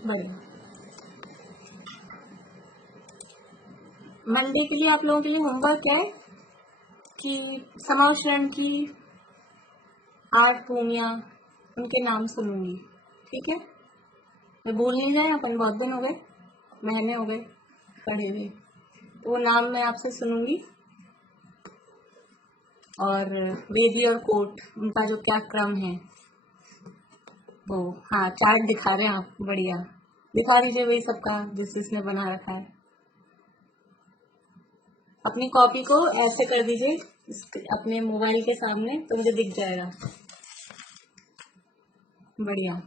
बढ़िया। मंडे के लिए आप लोगों के लिए होमवर्क है कि समावशरण की 8 भूमियां उनके नाम सुनूंगी, ठीक है? मैं भूल नहीं जाए, अपन बहुत दिन हो गए, महीने हो गए पढ़े हुए, तो वो नाम मैं आपसे सुनूंगी और वेदी और कोट उनका जो क्या क्रम है वो, हाँ चार्ट दिखा रहे हैं आप, बढ़िया दिखा दीजिए वही सबका जिसने बना रखा है। अपनी कॉपी को ऐसे कर दीजिए अपने मोबाइल के सामने तो मुझे दिख जाएगा। बढ़िया।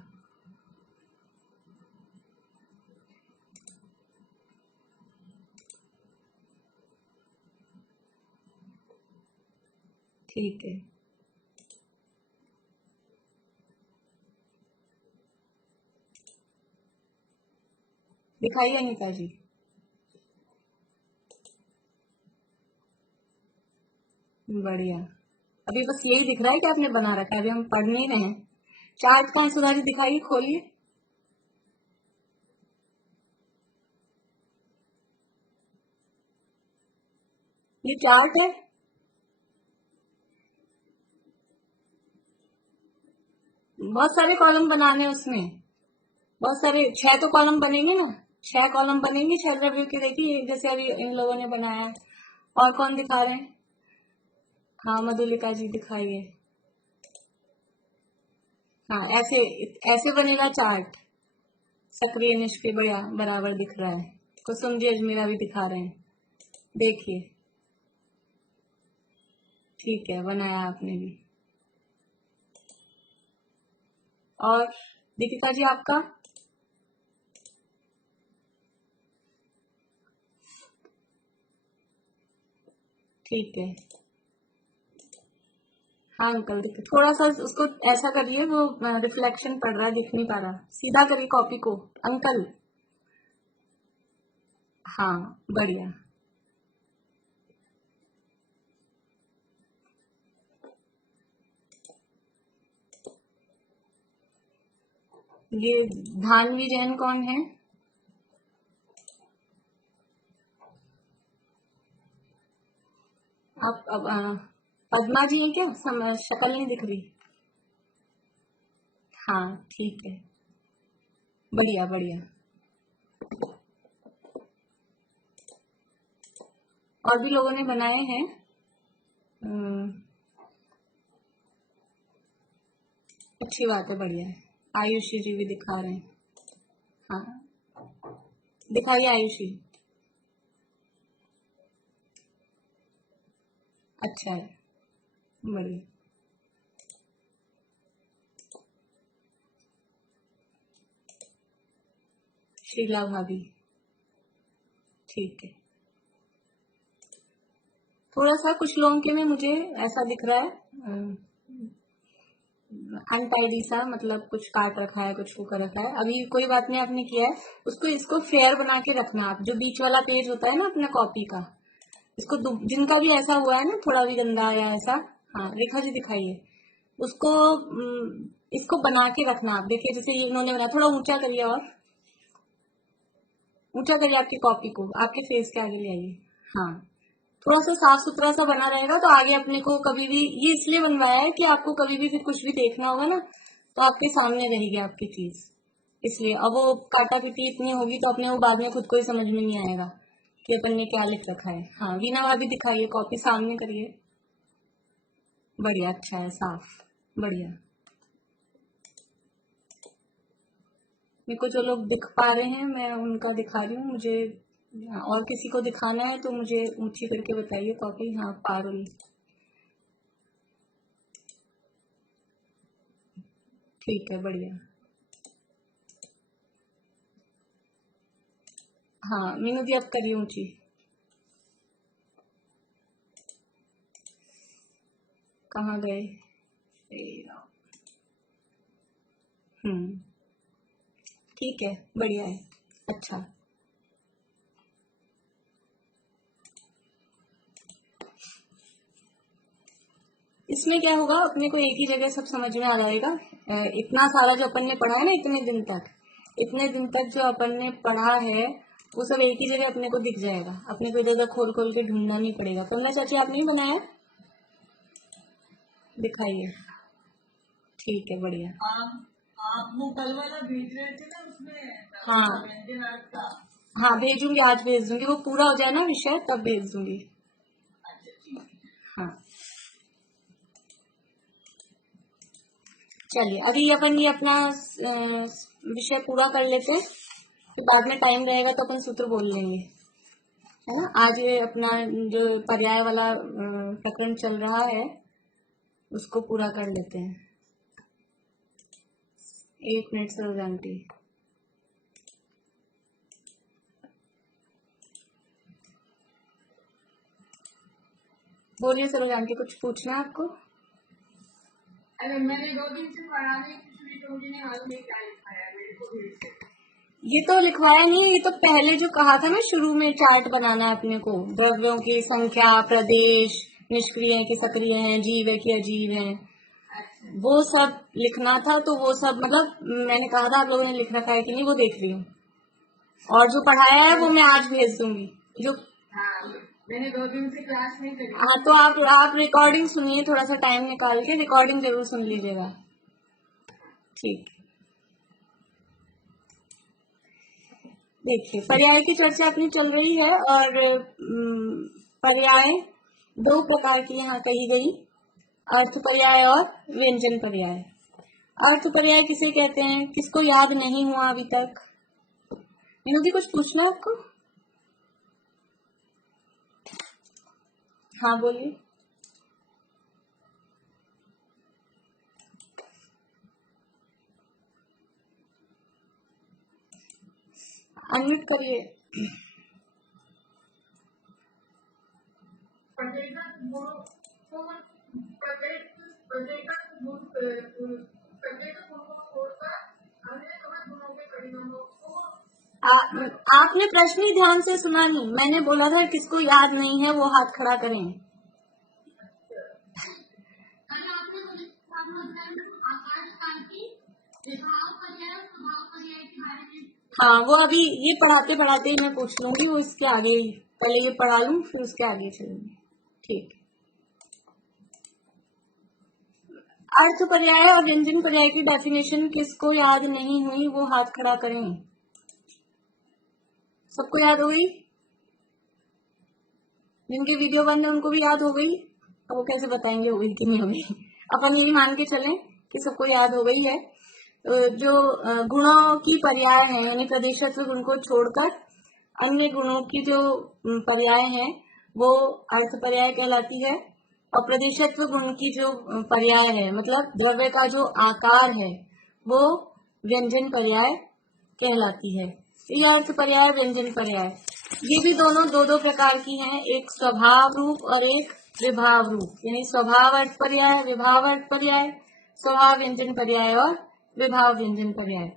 ठीक है। दिखाइए अनिता जी। बढ़िया। अभी बस यही दिख रहा है कि आपने बना रखा है, अभी हम पढ़ नहीं रहे हैं। चार्ट कहाँ है सुधा जी, दिखाइए, खोलिए। ये चार्ट है, बहुत सारे कॉलम बनाने हैं उसमें, बहुत सारे, 6 तो कॉलम बनेंगे ना, 6 कॉलम बनेंगे शेयर रिव्यू के। देखिए जैसे अभी इन लोगों ने बनाया है। और कौन दिखा रहे हैं? हाँ मधुलिका जी दिखाइए। हाँ ऐसे ऐसे बनेगा चार्ट, सक्रिय निष्क्रिय बढ़िया बराबर दिख रहा है। कुसुम जी अजमेरा भी दिखा रहे हैं, देखिए। ठीक है, बनाया आपने भी। और दीपिका जी आपका? ठीक है। हाँ अंकल, थोड़ा सा उसको ऐसा करिए, वो रिफ्लेक्शन पड़ रहा है, दिख नहीं पा रहा, सीधा करिए कॉपी को अंकल। हाँ बढ़िया। ये धानवी जैन कौन है? आप अब पद्मा जी है क्या? शक्ल नहीं दिख रही। हाँ ठीक है, बढ़िया बढ़िया। और भी लोगों ने बनाए हैं, अच्छी बात है, बढ़िया है। आयुषी जी भी दिखा रहे हैं। हाँ दिखाइए आयुषी। अच्छा है, बढ़िया। शीला भाभी, ठीक है। थोड़ा सा कुछ लोगों के में मुझे ऐसा दिख रहा है अनटाइडी सा, मतलब कुछ काट रखा है, कुछ वो कर रखा है। अभी कोई बात नहीं, आपने किया है उसको, इसको फेयर बना के रखना आप। जो बीच वाला पेज होता है ना अपना कॉपी का, इसको जिनका भी ऐसा हुआ है ना, थोड़ा भी गंदा या ऐसा, हाँ रेखा जी दिखाइए उसको। इसको बना के रखना आप। देखिए जैसे ये इन्होंने बनाया, थोड़ा ऊंचा करिए, और ऊंचा करिए आपकी कॉपी को, आपके फेस के आगे ले आइए। हाँ थोड़ा सा साफ सुथरा सा बना रहेगा तो आगे अपने को कभी भी, ये इसलिए बनवाया है कि आपको कभी भी फिर कुछ भी देखना होगा ना तो आपके सामने रहेगी आपकी चीज, इसलिए। अब वो काटा पीटी इतनी होगी तो अपने वो बाद में खुद को ही समझ में नहीं आएगा कि अपन ने क्या लिख रखा है। हाँ वीना भाभी दिखाइए, कॉपी सामने करिए। बढ़िया, अच्छा है, साफ, बढ़िया। मेरे को जो लोग दिख पा रहे हैं मैं उनका दिखा रही हूँ, मुझे और किसी को दिखाना है तो मुझे ऊंची करके बताइए कॉपी। हाँ, पारुल, ठीक है, बढ़िया। हाँ मीनू दी, अब करिए ऊंची। कहाँ गए? हम्म, ठीक है, बढ़िया है। अच्छा, इसमें क्या होगा, अपने को एक ही जगह सब समझ में आ जाएगा। इतना सारा जो अपन ने पढ़ा है ना, इतने दिन तक जो अपन ने पढ़ा है वो सब एक ही जगह अपने को दिख जाएगा। अपने को इधर उधर खोल खोल के ढूंढना नहीं पड़ेगा। कमला चाची, आप नहीं बनाया? दिखाइए। ठीक है, बढ़िया। आप वो कल वाला भेज रहे थे ना उसमें? हाँ हाँ, भेजूंगी, आज भेज दूंगी। वो पूरा हो जाए ना विषय तब भेज दूंगी। हाँ, चलिए अभी अपन ये अपना विषय पूरा कर लेते हैं, तो बाद में टाइम रहेगा तो अपन सूत्र बोल लेंगे, है ना। आज ये अपना जो पर्याय वाला प्रकरण चल रहा है उसको पूरा कर लेते हैं। 1 मिनट सरोज आंटी। बोलिए सरोज आंटी, कुछ पूछना है आपको? अरे मैंने 2 दिन से पढ़ाने की मुझे नहीं मालूम क्या लिखाया है, मेरे को भी ये तो लिखवाया नहीं है। ये तो पहले जो कहा था ना, शुरू में चार्ट बनाना है अपने को, द्रव्यों की संख्या, प्रदेश, निष्क्रिय है कि सक्रिय है, जीव है कि अजीव है, वो सब लिखना था। तो वो सब मतलब मैंने कहा था आप लोगों ने लिख रखा है कि नहीं वो देख रही हूँ। और जो पढ़ाया है वो मैं आज भेज दूंगी। जो मैंने 2 दिन से क्लास नहीं करी। हाँ, तो आप रिकॉर्डिंग सुनिए, थोड़ा सा टाइम निकाल के रिकॉर्डिंग जरूर सुन लीजिएगा। ठीक, देखिए पर्याय की चर्चा अपनी चल रही है, और पर्याय 2 प्रकार की यहाँ कही गई, अर्थ पर्याय और व्यंजन पर्याय। अर्थ पर्याय किसे कहते हैं, किसको याद नहीं हुआ अभी तक? मीनू जी, कुछ पूछना है आपको? हाँ बोलिए। अनम्यूट करिए। आपने प्रश्न ही ध्यान से सुना नहीं। मैंने बोला था किसको याद नहीं है वो हाथ खड़ा करें। हाँ, वो अभी ये पढ़ाते पढ़ाते ही मैं पूछ लूंगी, वो इसके आगे ही, पहले ये पढ़ा लूं फिर उसके आगे चलूंगी। ठीक। अर्थ पर्याय और व्यंजन पर्याय की डेफिनेशन किसको याद नहीं हुई वो हाथ खड़ा करें। सबको याद हो गई? जिनके वीडियो बंद है उनको भी याद हो गई? अब वो कैसे बताएंगे हो गई कि नहीं हो गई? अपन ये मान के चलें कि सबको याद हो गई है। जो गुणों की पर्याय है, यानी प्रदेशत्व गुण को छोड़कर अन्य गुणों की जो पर्याय है वो अर्थ पर्याय कहलाती है, और प्रदेशत्व गुण की जो पर्याय है, मतलब द्रव्य का जो आकार है, वो व्यंजन पर्याय कहलाती है। ये अर्थ पर्याय, व्यंजन पर्याय, ये भी दोनों दो दो प्रकार की हैं, एक स्वभाव रूप और एक विभाव रूप, यानी स्वभाव अर्थ पर्याय, विभाव अर्थ पर्याय, स्वभाव व्यंजन पर्याय और विभाव व्यंजन पर्याय।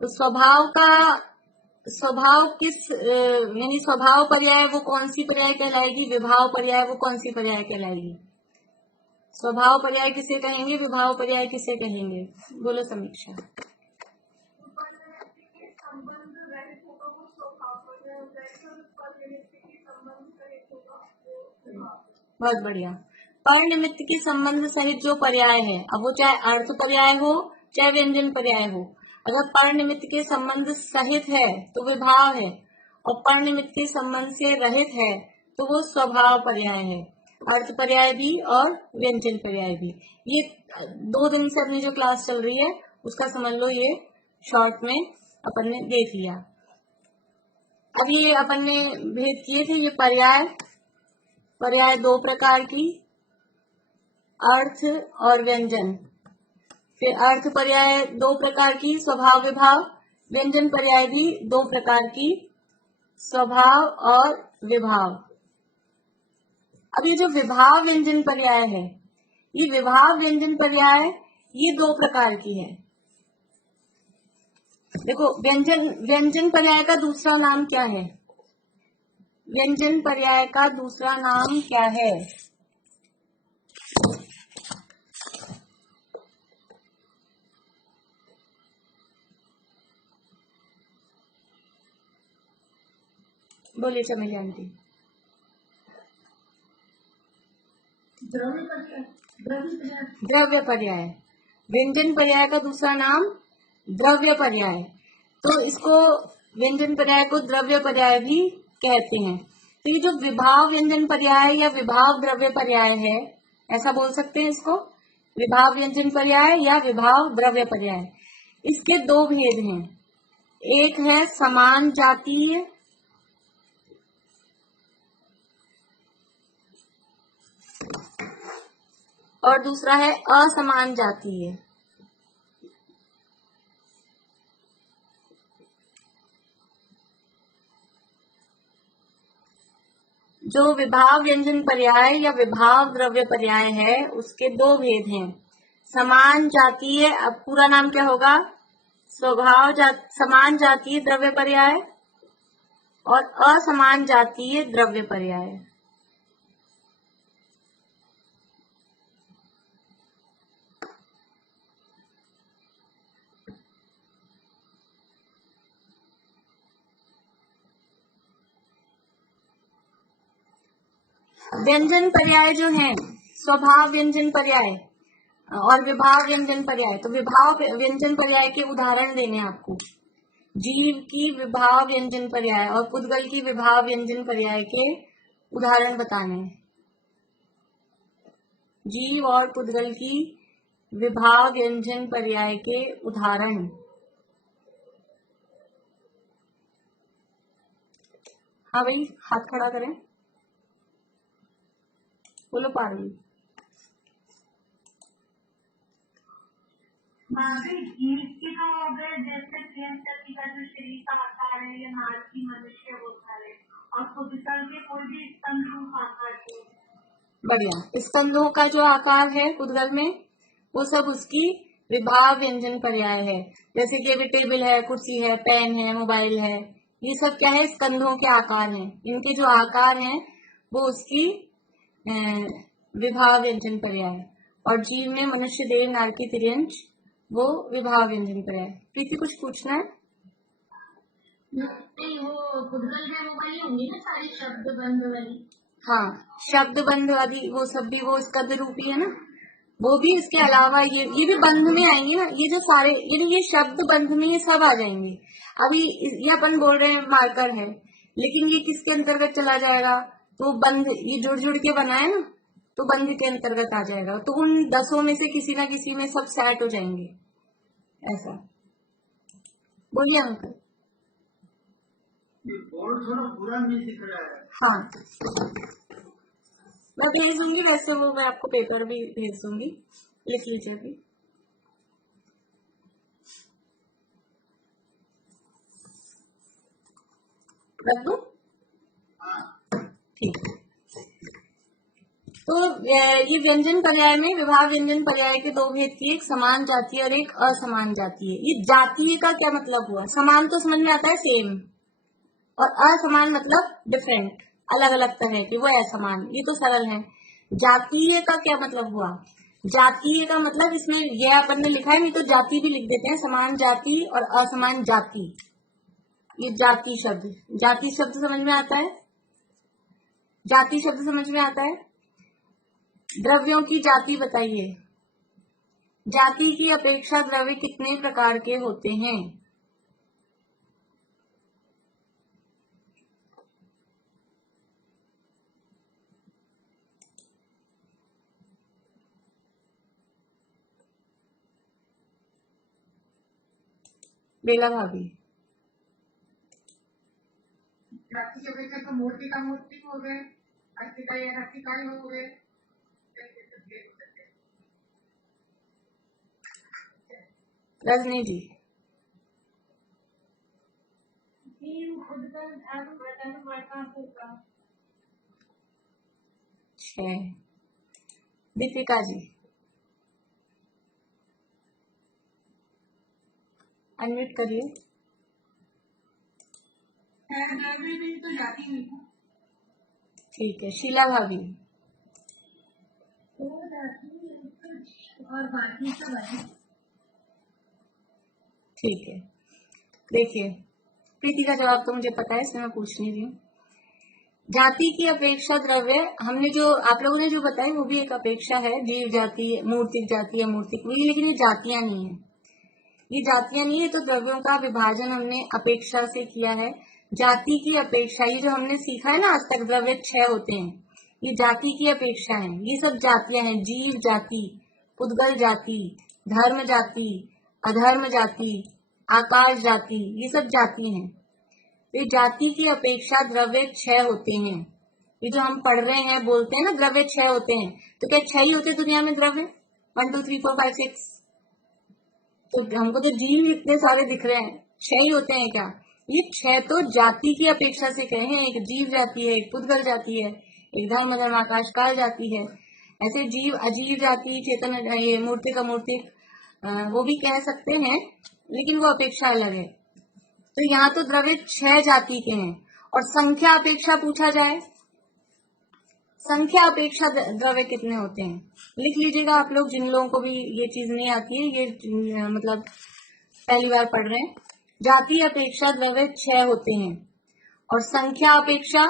तो स्वभाव किस यानी स्वभाव पर्याय वो कौन सी पर्याय कहलाएगी, विभाव पर्याय वो कौन सी पर्याय कहलाएगी? स्वभाव पर्याय किसे कहेंगे, विभाव पर्याय किसे कहेंगे? बोलो समीक्षा। बहुत बढ़िया। पर निमित्त के संबंध सहित जो पर्याय है, अब वो चाहे अर्थ पर्याय हो चाहे व्यंजन पर्याय हो, अगर पर निमित्त के संबंध सहित है तो विभाव है, और पर निमित्त के संबंध से रहित है तो वो स्वभाव पर्याय है। अर्थ पर्याय भी और व्यंजन पर्याय भी। ये 2 दिन से अपनी जो क्लास चल रही है उसका समझ लो, ये शॉर्ट में अपन ने देख लिया। अब ये अपन ने भेद किए थे, ये पर्याय, पर्याय दो प्रकार की, अर्थ और व्यंजन। फिर अर्थ पर्याय दो प्रकार की, स्वभाव विभाव। व्यंजन पर्याय भी दो प्रकार की, स्वभाव और विभाव। अब ये जो विभाव व्यंजन पर्याय है, ये विभाव व्यंजन पर्याय ये दो प्रकार की है। देखो, व्यंजन व्यंजन पर्याय का दूसरा नाम क्या है? व्यंजन पर्याय का दूसरा नाम क्या है? बोलिए चमेली आंटी। द्रव्य पर्याय। व्यंजन पर्याय का दूसरा नाम द्रव्य पर्याय। तो इसको व्यंजन पर्याय को द्रव्य पर्याय भी कहते हैं। तो ये जो विभाव व्यंजन पर्याय या विभाव द्रव्य पर्याय है, ऐसा बोल सकते हैं इसको, विभाव व्यंजन पर्याय या विभाव द्रव्य पर्याय। इसके दो भेद हैं, एक है समान जातीय और दूसरा है असमान जातीय। जो विभाव व्यंजन पर्याय या विभाव द्रव्य पर्याय है, उसके दो भेद हैं, समान जातीय, अब पूरा नाम क्या होगा, समान जातीय द्रव्य पर्याय और असमान जातीय द्रव्य पर्याय। व्यंजन पर्याय जो है, स्वभाव व्यंजन पर्याय और विभाव व्यंजन पर्याय। तो विभाव व्यंजन पर्याय के उदाहरण देने आपको, जीव की विभाव व्यंजन पर्याय और पुद्गल की विभाव व्यंजन पर्याय के उदाहरण बताने। जीव और पुद्गल की विभाव व्यंजन पर्याय के उदाहरण। हाँ भाई, हाथ खड़ा करें, बोलो पारुल। जीव की तो अगर जैसे प्रियंका का जो शरीर का आकार है, या नारकी मनुष्य होता है, और पुद्गल के कोई भी स्तंभ आकार के, बढ़िया, स्तंभों का जो आकार है पुद्गल में, वो सब उसकी विभाव व्यंजन पर्याय है। जैसे कि अभी टेबल है, कुर्सी है, पेन है, मोबाइल है, ये सब क्या है, स्कंधों के आकार हैं। इनके जो आकार हैं वो उसकी विभाव व्यंजन पर्याय। और जीव में मनुष्य, देव, नारकी, तिर्यंच, वो विभाव व्यंजन पर्याय। प्रीति कुछ पूछना है? नहीं, वो पुद्गल में वो वाली होंगी ना, सारी शब्द बंध वाली। हाँ, शब्द बंध वाली वो सब भी वो स्कंद रूपी है ना, वो भी। इसके अलावा ये भी बंध में आएंगे ना, ये जो सारे ये शब्द बंध में ये सब आ जाएंगे। अभी ये अपन बोल रहे हैं मार्कर है, लेकिन ये किसके अंतर्गत चला जाएगा, तो बंध, ये जुड़ जुड़ के बना है ना, तो बंध के अंतर्गत आ जाएगा। तो उन 10 में से किसी ना किसी में सब सेट हो जाएंगे, ऐसा। बोलिए अंकल। पूरा नहीं दिख रहा है। हाँ, मैं भेज दूंगी, वैसे वो मैं आपको पेपर भी भेज दूंगी, लिख लीजिए अभी। रख दो, ठीक। तो ये व्यंजन पर्याय में, विभाव व्यंजन पर्याय के दो भेद थी, एक समान जातीय और एक असमान जातीय। ये जातीय का क्या मतलब हुआ, समान तो समझ में आता है, सेम, और असमान मतलब डिफरेंट, अलग अलग तरह के, वो असमान, ये तो सरल है। जातीय का क्या मतलब हुआ, जातीय का मतलब, इसमें यह अपन ने लिखा है, नहीं तो जाति भी लिख देते हैं, समान जाति और असमान जाति। ये जाति शब्द, जाति शब्द समझ में आता है, जाति शब्द समझ में आता है। द्रव्यों की जाति बताइए, जाति की अपेक्षा द्रव्य कितने प्रकार के होते हैं? बेला भाभी। जाति की अपेक्षा तो मूर्ति का मूर्ति हो गए, अस्थिकाय या अस्थिकाय हो गए। रजनी जी छह। दीपिका जी अनम्यूट करिए। तो जाती नहीं। ठीक है, शीला भाभी और बाकी सब है। ठीक है, देखिए प्रीति का जवाब तो मुझे पता है, इसलिए मैं पूछ नहीं रही हूँ। जाति की अपेक्षा द्रव्य, हमने जो आप लोगों ने जो बताया वो भी एक अपेक्षा है, जीव जाति, मूर्तिक जाति, अमूर्तिक, लेकिन ये जातियां नहीं है, ये जातियां नहीं है। तो द्रव्यों का विभाजन हमने अपेक्षा से किया है। जाति की अपेक्षा, ये जो हमने सीखा है ना आज तक, द्रव्य 6 होते हैं, ये जाति की अपेक्षा है। ये सब जातियां हैं, जीव जाति, पुद्गल जाति, धर्म जाति, अधर्म जाति, आकाश जाति, ये सब जाति हैं। ये जाति की अपेक्षा द्रव्य 6 होते हैं। ये जो हम पढ़ रहे हैं, बोलते हैं ना द्रव्य 6 होते हैं, तो क्या 6 ही होते दुनिया में द्रव्य? 1 2 3 4 5 6, तो हमको तो जीव इतने सारे दिख रहे हैं, 6 ही होते हैं क्या? ये 6 तो जाति की अपेक्षा से कहे हैं, एक जीव जाति है, एक पुद्गल जाति है, एक धर्म अधर्म आकाश काल जाति है। ऐसे जीव अजीव जाति, चेतन, ये मूर्तिक अमूर्तिक, वो भी कह सकते हैं, लेकिन वो अपेक्षा अलग है। तो यहाँ तो द्रव्य 6 जाति के हैं। और संख्या अपेक्षा पूछा जाए, संख्या अपेक्षा द्रव्य कितने होते हैं? लिख लीजिएगा आप लोग, जिन लोगों को भी ये चीज नहीं आती है, ये मतलब पहली बार पढ़ रहे हैं। जाति अपेक्षा द्रव्य 6 होते हैं, और संख्या अपेक्षा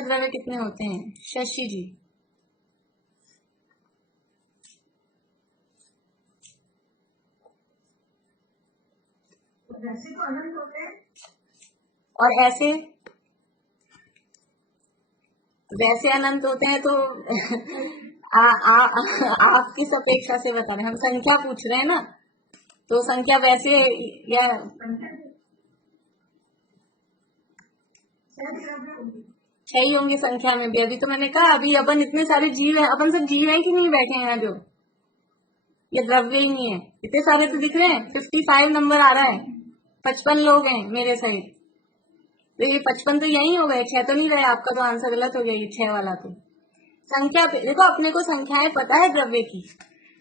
द्रव्य कितने होते हैं? शशि जी वैसे तो अनंत होते हैं, और ऐसे वैसे अनंत होते हैं। तो आप किस अपेक्षा से बता रहे हैं? हम संख्या पूछ रहे हैं ना, तो संख्या वैसे या 6 ही होंगे संख्या में भी। अभी तो मैंने कहा, अभी अपन इतने सारे जीव हैं, अपन सब जीव हैं कि नहीं बैठे हैं यहाँ जो, ये द्रव्य ही नहीं है। इतने सारे तो दिख रहे हैं, 55 नंबर आ रहा है, 55 लोग हैं मेरे साइड, तो ये 55 तो यही हो गए, 6 तो नहीं रहे। आपका तो आंसर गलत हो जाएगी, 6 वाला। तो संख्या देखो, अपने को संख्याएं पता है द्रव्य की,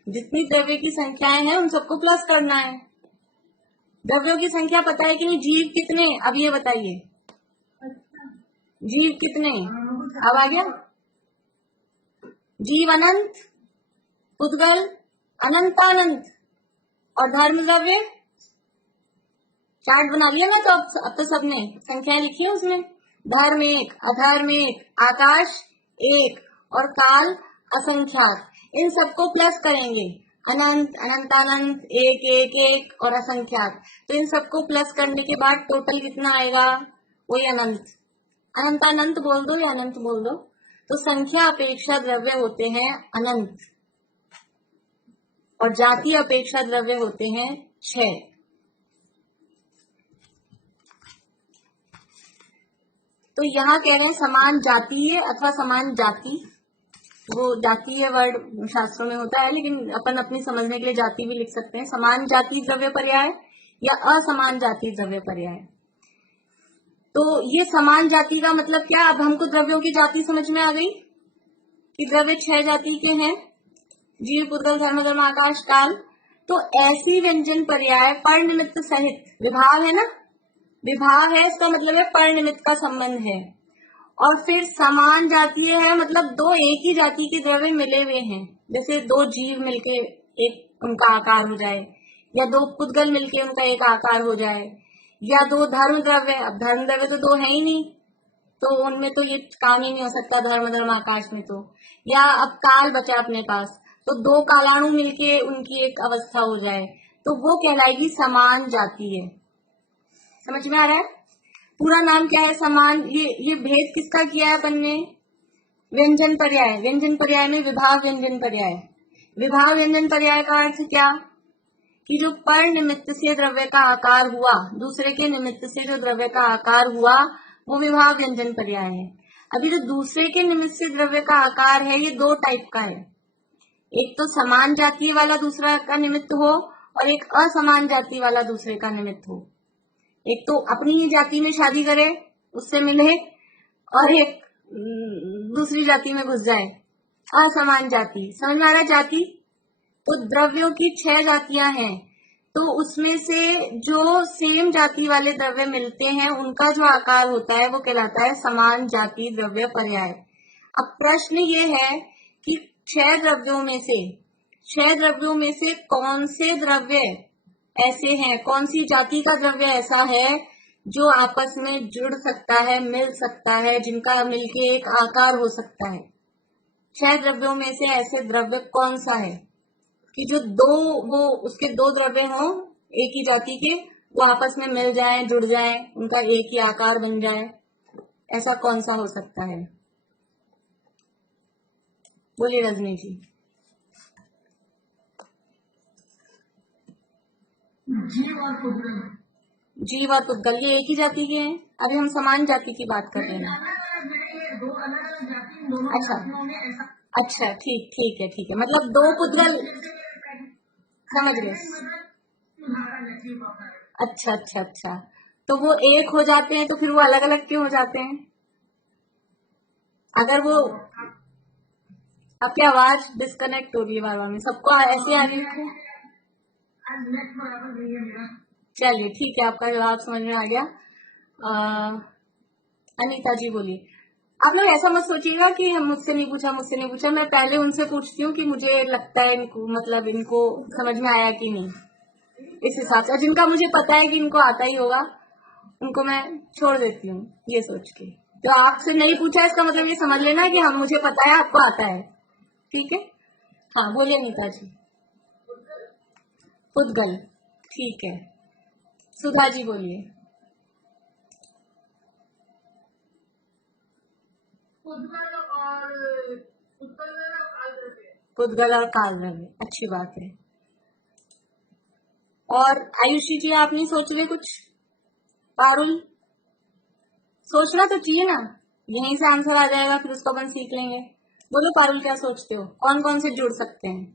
जितनी द्रव्य की संख्याएं हैं उन सबको प्लस करना है। द्रव्यों की संख्या पता है कि नहीं? जीव कितने? अब ये बताइए, जीव कितने? अब आ गया, जीव अनंत, पुद्गल अनंतानंत, और धर्म द्रव्य। चार्ट बना लिया मैं तो, अब तो सबने संख्याएं लिखी है उसमें। धर्म 1, अधर्म 1, आकाश 1, और काल असंख्यात। इन सबको प्लस करेंगे, अनंत, अनंतानंत, 1 1 1 और असंख्यात। तो इन सबको प्लस करने के बाद टोटल कितना आएगा? वही अनंत। अनंतानंत बोल दो या अनंत बोल दो। तो संख्या अपेक्षा द्रव्य होते हैं अनंत, और जाति अपेक्षा द्रव्य होते हैं 6। तो यहाँ कह रहे हैं समान जातीय अथवा समान जाति, वो जातीय वर्ड शास्त्रों में होता है, लेकिन अपन अपनी समझने के लिए जाति भी लिख सकते हैं। समान जाति द्रव्य पर्याय या असमान जाति द्रव्य पर्याय। तो ये समान जाति का मतलब क्या? अब हमको द्रव्यों की जाति समझ में आ गई कि द्रव्य 6 जाति के हैं, जीव, पुद्गल, धर्म, धर्म, आकाश, काल। तो ऐसी व्यंजन पर्याय पर निमित्त सहित, विभाव है ना, विभाव है, इसका मतलब है पर निमित्त का संबंध है। और फिर समान जातीय है, मतलब दो एक ही जाति के द्रव्य मिले हुए हैं, जैसे 2 जीव मिलके एक उनका आकार हो जाए, या 2 पुद्गल मिलके उनका एक आकार हो जाए, या 2 धर्म द्रव्य। अब धर्म द्रव्य तो 2 है ही नहीं, तो उनमें तो ये काम ही नहीं हो सकता, धर्म धर्म आकाश में तो। या अब काल बचा अपने पास, तो 2 कालाणु मिलके उनकी एक अवस्था हो जाए, तो वो कहलाएगी समान जाति है। समझ में आ रहा है? पूरा नाम क्या है? समान। ये भेद किसका किया है अपन ने? व्यंजन पर्याय। व्यंजन पर्याय में विभाव व्यंजन पर्याय। विभाव व्यंजन पर्याय का अर्थ क्या? कि जो पर निमित्त से द्रव्य का आकार हुआ, दूसरे के निमित्त से जो द्रव्य का आकार हुआ वो विभाव व्यंजन पर्याय है। अभी जो दूसरे के निमित्त से द्रव्य का आकार है ये दो टाइप का है, एक तो समान जाति वाला दूसरा का निमित्त हो और एक असमान जाति वाला दूसरे का निमित्त हो। एक तो अपनी ही जाति में शादी करे उससे मिले और एक दूसरी जाति में घुस जाए, असमान जाति। समझ में आ रहा है? जाति तो द्रव्यों की 6 जातियां हैं, तो उसमें से जो सेम जाति वाले द्रव्य मिलते हैं उनका जो आकार होता है वो कहलाता है समान जाति द्रव्य पर्याय। अब प्रश्न ये है कि 6 द्रव्यों में से कौन से द्रव्य ऐसे हैं, कौन सी जाति का द्रव्य ऐसा है जो आपस में जुड़ सकता है, मिल सकता है, जिनका मिलके एक आकार हो सकता है। 6 द्रव्यों में से ऐसे द्रव्य कौन सा है कि जो उसके दो द्रव्य हों एक ही जाति के, वो आपस में मिल जाए, जुड़ जाए, उनका एक ही आकार बन जाए, ऐसा कौन सा हो सकता है? बोलिए रजनी जी। जीव और पुद्गल ये एक ही जाति के हैं। अभी हम समान जाति की बात कर रहे हैं। अच्छा, ठीक है। मतलब दो पुद्गल, समझ गए। अच्छा। तो वो एक हो जाते हैं तो फिर वो अलग अलग क्यों हो जाते हैं? अगर वो, आपकी आवाज डिस्कनेक्ट हो रही है बार बार में, सबको ऐसे आ रही है। चलिए ठीक है, आपका जवाब समझ में आ गया। अनीता जी बोलिए। आप लोग ऐसा मत सोचिएगा कि हम मुझसे नहीं पूछा, मैं पहले उनसे पूछती हूँ कि मुझे लगता है इनको, मतलब इनको समझ में आया कि नहीं, इस हिसाब से। जिनका मुझे पता है कि इनको आता ही होगा उनको मैं छोड़ देती हूँ ये सोच के। तो आपसे नहीं पूछा इसका मतलब ये समझ लेना कि हम, मुझे पता है आपको आता है। ठीक है, हाँ बोलिए अनीता जी। पुद्गल, ठीक है। सुधा जी बोलिए। पुद्गल और काल द्रव्य, अच्छी बात है। और आयुषी जी आप नहीं सोच रहे कुछ? पारुल, सोचना तो चाहिए ना, यहीं से आंसर आ जाएगा, फिर उसको अपन सीख लेंगे। बोलो पारुल, क्या सोचते हो, कौन कौन से जुड़ सकते हैं?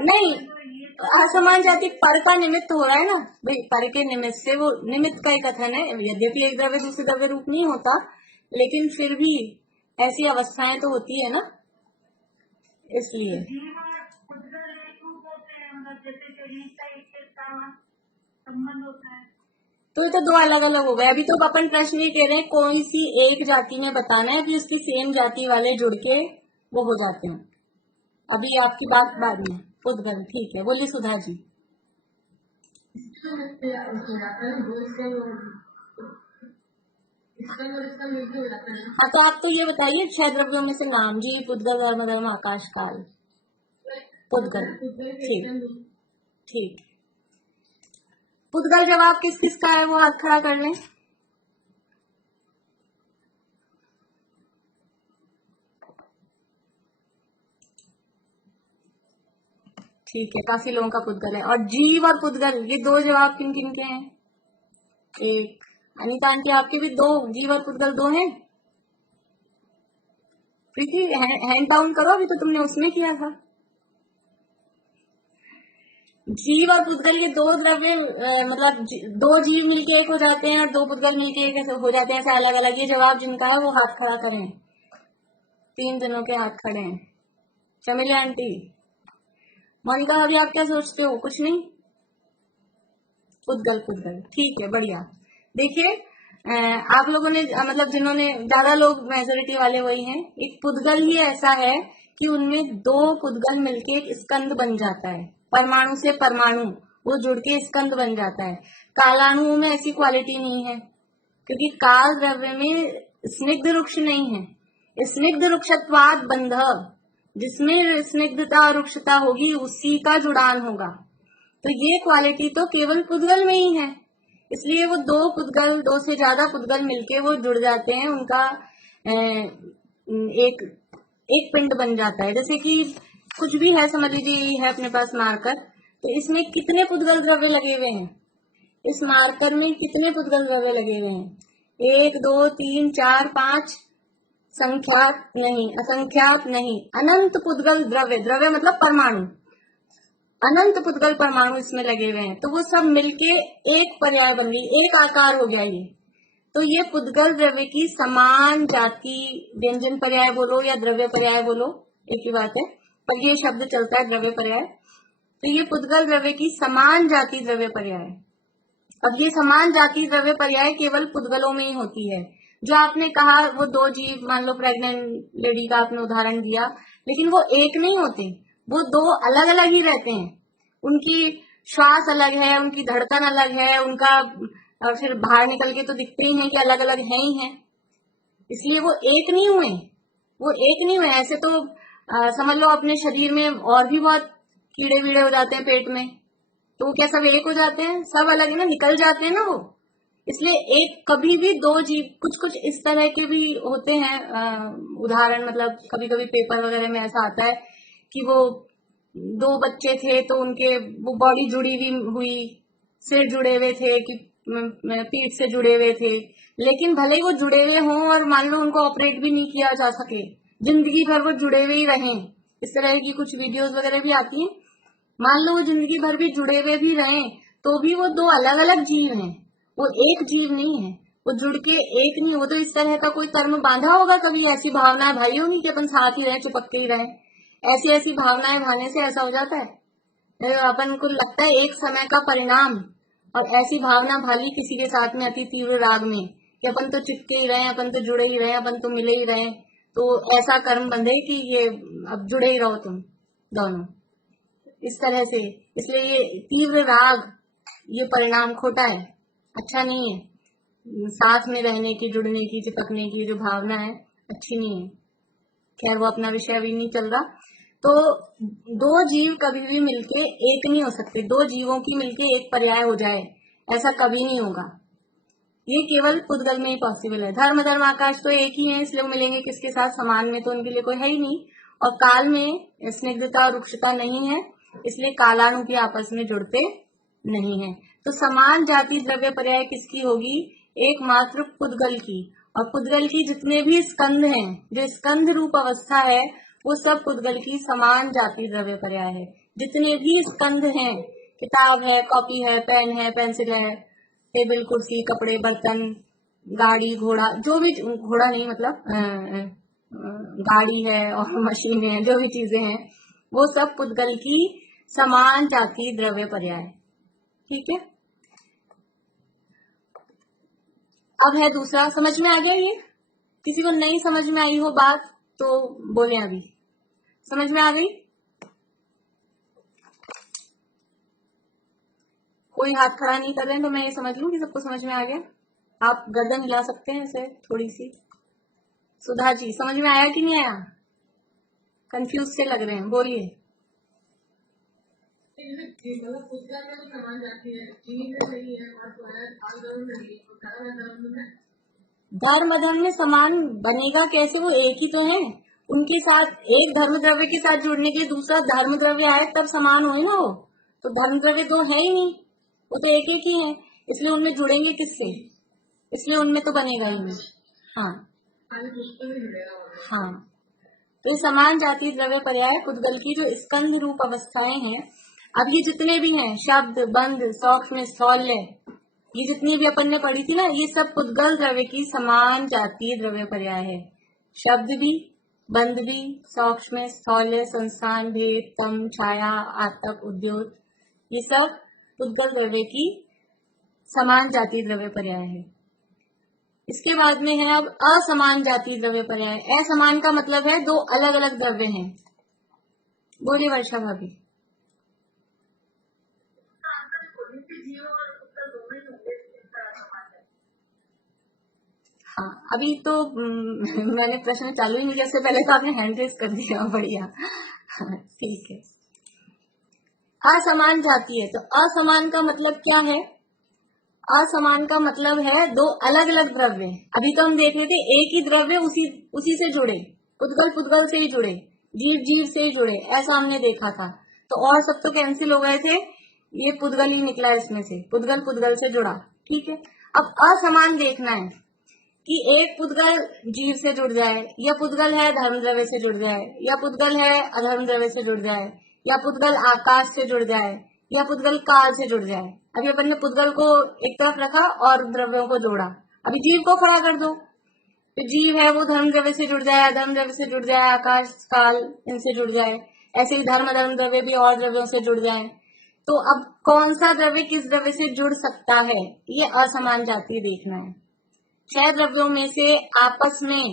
नहीं, असमान जाति पर का निमित्त हो रहा है ना भाई, पर के निमित्त से, वो निमित्त का ही कथन है। यद्यपि एक द्रव्य दूसरे द्रव्य रूप नहीं होता, लेकिन फिर भी ऐसी अवस्थाएं तो होती है ना, इसलिए। तो ये तो दो अलग अलग हो गए। अभी तो अपन प्रश्न ये कह रहे हैं कोई सी एक जाति ने बताना है कि उसकी सेम जाति वाले जुड़ के वो हो जाते हैं। अभी आपकी बात बाद में। पुद्गल, ठीक है। बोलिए सुधा जी। हाँ, तो आप तो ये बताइए 6 द्रव्यों में से नाम जी, पुद्गल, धर्म, आकाश, काल। पुद्गल, ठीक। पुद्गल जवाब किस किस का है वो हाथ खड़ा कर लें। ठीक है, काफी लोगों का पुद्गल है। और जीव और पुद्गल ये दो जवाब किन किन के हैं? एक। अनिता आंटी आपके भी दो, जीव और पुद्गल दो हैं। प्रीति हैंड डाउन करो, अभी तो तुमने उसमें किया था। जीव और पुद्गल ये दो द्रव्य, मतलब दो जीव मिलके एक हो जाते हैं और दो पुद्गल मिलके एक हो जाते हैं, ऐसे अलग अलग। ये जवाब जिनका है वो हाथ खड़ा करें। 3 दिनों के हाथ खड़े हैं। चमेली आंटी, मोनिका अभी आप क्या सोचते हो? कुछ नहीं, पुद्गल, ठीक है, बढ़िया। देखिए आप लोगों ने, मतलब जिन्होंने, ज्यादा लोग मेजोरिटी वाले वही हैं। एक पुद्गल ही ऐसा है कि उनमें दो पुद्गल मिलके एक स्कंद बन जाता है, परमाणु से परमाणु वो जुड़ के स्कंद बन जाता है। कालाणुओं में ऐसी क्वालिटी नहीं है, क्योंकि काल द्रव्य में स्निग्ध रुक्ष नहीं है। स्निग्ध रुक्षत्वाद बंध, जिसमें स्निग्धता और रुक्षता होगी उसी का जुड़ान होगा। तो ये क्वालिटी तो केवल पुद्गल में ही है, इसलिए वो दो पुद्गल, दो से ज्यादा पुद्गल मिलके वो जुड़ जाते हैं। उनका एक एक पिंड बन जाता है। जैसे कि कुछ भी है, समझ लीजिए ये है अपने पास मार्कर, तो इसमें कितने पुद्गल द्रव्य लगे हुए हैं, इस मार्कर में कितने पुद्गल द्रव्य लगे हुए हैं, 1 2 3 4 5, संख्यात नहीं, असंख्यात नहीं, अनंत पुद्गल द्रव्य, द्रव्य मतलब परमाणु, अनंत पुद्गल परमाणु इसमें लगे हुए हैं। तो वो सब मिलके एक पर्याय बन गई, एक आकार हो गया ये। तो ये पुद्गल द्रव्य की समान जाति, व्यंजन पर्याय बोलो या द्रव्य पर्याय बोलो, एक ही बात है, पर ये शब्द चलता है द्रव्य पर्याय। तो ये पुद्गल द्रव्य की समान जाति द्रव्य पर्याय। अब ये समान जाति द्रव्य पर्याय केवल पुद्गलों में ही होती है। जो आपने कहा वो दो जीव, मान लो प्रेग्नेंट लेडी का आपने उदाहरण दिया, लेकिन वो एक नहीं होते, वो दो अलग अलग ही रहते हैं। उनकी श्वास अलग है, उनकी धड़कन अलग है, उनका फिर बाहर निकल के तो दिखते ही नहीं कि अलग अलग है ही है, इसलिए वो एक नहीं हुए, वो एक नहीं हुए। ऐसे तो समझ लो अपने शरीर में और भी बहुत कीड़े वीड़े हो जाते हैं पेट में, तो वो क्या सब एक हो जाते हैं? सब अलग है ना, निकल जाते हैं ना वो। इसलिए एक कभी भी दो जीव, कुछ कुछ इस तरह के भी होते हैं उदाहरण, मतलब कभी कभी पेपर वगैरह में ऐसा आता है कि वो दो बच्चे थे तो उनके वो बॉडी जुड़ी हुई, सिर जुड़े हुए थे कि पीठ से जुड़े हुए थे, लेकिन भले ही वो जुड़े हुए हों और मान लो उनको ऑपरेट भी नहीं किया जा सके, जिंदगी भर वो जुड़े हुए ही रहें, इस तरह की कुछ वीडियोस वगैरह भी आती हैं। मान लो वो जिंदगी भर भी जुड़े हुए भी रहें, तो भी वो दो अलग अलग जीव हैं, वो एक जीव नहीं है, वो जुड़ के एक नहीं। वो तो इस तरह का कोई कर्म बांधा होगा, कभी ऐसी भावनाएं भाई होंगी कि अपन साथ ही रहे, चिपक के ही रहे। ऐसी ऐसी भावनाएं भाने से ऐसा हो जाता है, अपन को लगता है एक समय का परिणाम, और ऐसी भावना भाली किसी के साथ में अति तीव्र राग में कि अपन तो चिपके ही रहे, अपन तो जुड़े ही रहे, अपन तो मिले ही रहे, तो ऐसा कर्म बंधे कि ये अब जुड़े ही रहो तुम दोनों, इस तरह से। इसलिए ये तीव्र राग, ये परिणाम खोटा है, अच्छा नहीं है। साथ में रहने की, जुड़ने की, चिपकने की जो भावना है अच्छी नहीं है। खैर वो अपना विषय अभी नहीं चल रहा। तो दो जीव कभी भी मिलके एक नहीं हो सकते, दो जीवों की मिलके एक पर्याय हो जाए ऐसा कभी नहीं होगा, ये केवल पुद्गल में ही पॉसिबल है। धर्म धर्म आकाश तो एक ही है, इसलिए वो मिलेंगे किसके साथ, समान में तो उनके लिए कोई है ही नहीं। और काल में स्निग्धता और रुक्षता नहीं है, इसलिए कालाणु भी आपस में जुड़ते नहीं है। तो समान जाति द्रव्य पर्याय किसकी होगी, एकमात्र पुद्गल की। और पुद्गल की जितने भी स्कंध हैं, जो स्कंध रूप अवस्था है, वो सब पुद्गल की समान जाति द्रव्य पर्याय है। जितने भी स्कंध हैं, किताब है, कॉपी है, पेंसिल है, टेबल कुर्सी, कपड़े बर्तन, गाड़ी घोड़ा, जो भी, घोड़ा नहीं मतलब गाड़ी है और मशीनें हैं, जो भी चीजें हैं, वो सब पुद्गल की समान जाति द्रव्य पर्याय। ठीक है, अब है दूसरा, समझ में आ गया ये? किसी को नहीं समझ में आई हो बात तो बोले, अभी समझ में आ गई? कोई हाथ खड़ा नहीं कर रहे हैं तो मैं ये समझ लूं कि सबको समझ में आ गया। आप गर्दन हिला सकते हैं ऐसे थोड़ी सी। सुधा जी समझ में आया कि नहीं आया? कंफ्यूज से लग रहे हैं, बोलिए। धर्म धर्म में समान बनेगा कैसे, वो एक ही तो है। उनके साथ एक धर्म द्रव्य के साथ जुड़ने के दूसरा धर्म द्रव्य आए तब समान हुए ना वो, तो धर्म द्रव्य तो है ही नहीं, वो तो एक एक ही है, इसलिए उनमें जुड़ेंगे किससे, इसलिए उनमें तो बनेगा ही नहीं। हाँ हाँ, तो ये समान जाति द्रव्य पर्याय पुद्गल की जो स्कंध रूप अवस्थाएं हैं, अब ये जितने भी हैं, शब्द बंध सूक्ष्म स्थौल्य, ये जितनी भी अपन ने पढ़ी थी ना, ये सब पुद्गल द्रव्य की समान जातीय द्रव्य पर्याय है। शब्द भी, बंध भी, सूक्ष्म स्थौल्य, संस्थान, भेद, तम, छाया, आतप, उद्योग, ये सब पुद्गल द्रव्य की समान जातीय द्रव्य पर्याय है। इसके बाद में है अब असमान जातीय द्रव्य पर्याय। असमान का मतलब है दो अलग अलग द्रव्य हैं। बोलिए वर्षा भाभी। हाँ, अभी तो मैंने प्रश्न चालू ही नहीं किया, पहले तो आपने हैंड रेस कर दिया, बढ़िया। ठीक है, असमान जाती है, तो असमान का मतलब क्या है? असमान का मतलब है दो अलग अलग द्रव्य। अभी तो हम देख रहे थे एक ही द्रव्य उसी से जुड़े, पुद्गल पुद्गल से ही जुड़े, जीव जीव से ही जुड़े, ऐसा हमने देखा था। तो और सब तो कैंसिल हो गए थे, ये पुद्गल ही निकला इसमें से, पुद्गल पुद्गल से जुड़ा। ठीक है, अब असमान देखना है कि एक पुद्गल जीव से जुड़ जाए, या पुद्गल है धर्म द्रव्य से जुड़ जाए, या पुद्गल है अधर्म द्रव्य से जुड़ जाए, या पुद्गल आकाश से जुड़ जाए, या पुद्गल काल से जुड़ जाए। अभी अपन ने पुद्गल को एक तरफ रखा और द्रव्यों को जोड़ा, अभी जीव को खड़ा कर दो, तो जीव है वो धर्म द्रव्य से जुड़ जाए, अधर्म द्रव्य से जुड़ जाए, आकाश काल इनसे जुड़ जाए, ऐसे ही धर्म अधर्म द्रव्य भी और द्रव्यों से जुड़ जाए। तो अब कौन सा द्रव्य किस द्रव्य से जुड़ सकता है, ये असमान जाति देखना है। 6 द्रव्यों में से आपस में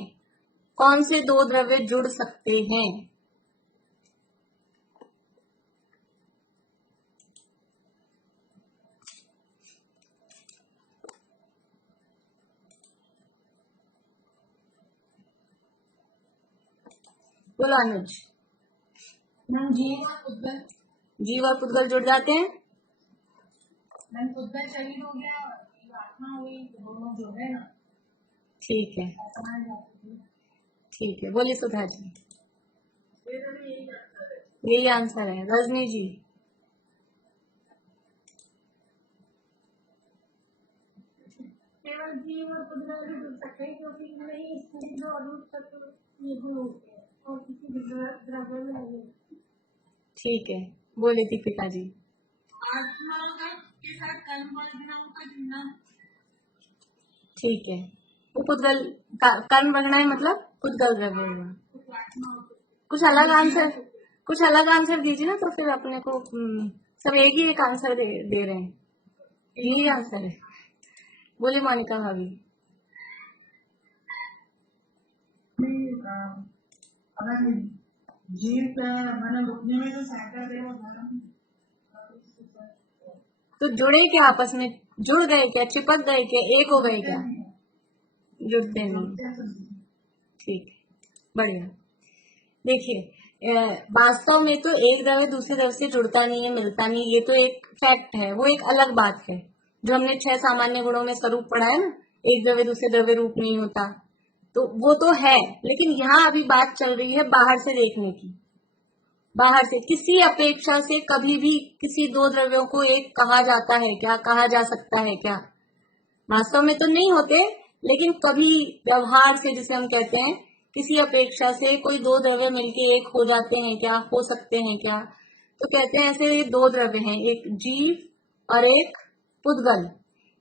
कौन से 2 द्रव्य जुड़ सकते हैं। बोलो अनुज। जीव और पुद्गल जुड़ जाते हैं। पुद्गल शरीर हो गया, आत्मा हुई, दोनों जुड़ गए ना। ठीक है, ठीक है, बोलिए सुधा जी। यही आंसर है। रजनी जी। केवल जीव और पुद्गल भी जुड़ सकते हैं, क्योंकि नहीं इसमें जो अरूप तत्व ये गुण होते हैं और किसी द्रव्य में नहीं। ठीक है, बोले दीपिका जी। आत्मा के साथ कर्म बंधनों का जुड़ना। ठीक है, वो पुद्गल कर्म बढ़ना है, मतलब पुद्गल द्रव्य हुआ। कुछ अलग आंसर दीजिए ना, तो फिर अपने को सब एक ही एक आंसर दे रहे हैं, यही आंसर है। बोले मोनिका भाभी। अगर जीव मैंने रुकने में जो सहायता दे वो धर्म, तो जुड़े क्या आपस में, जुड़ गए क्या, चिपक गए क्या, एक हो गए क्या, जुड़ते नहीं। ठीक, बढ़िया। देखिए वास्तव में तो एक द्रव्य दूसरे द्रव्य से जुड़ता नहीं है, मिलता नहीं, ये तो एक फैक्ट है, वो एक अलग बात है जो हमने 6 सामान्य गुणों में स्वरूप पढ़ा है ना, एक द्रव्य दूसरे द्रव्य रूप नहीं होता, तो वो तो है। लेकिन यहाँ अभी बात चल रही है बाहर से देखने की, बाहर से किसी अपेक्षा से कभी भी किसी 2 द्रव्यों को एक कहा जाता है क्या, कहा जा सकता है क्या। वास्तव में तो नहीं होते, लेकिन कभी व्यवहार से, जिसे हम कहते हैं किसी अपेक्षा से कोई 2 द्रव्य मिलके एक हो जाते हैं क्या, हो सकते हैं क्या। तो कहते हैं ऐसे 2 द्रव्य हैं, एक जीव और एक पुद्गल।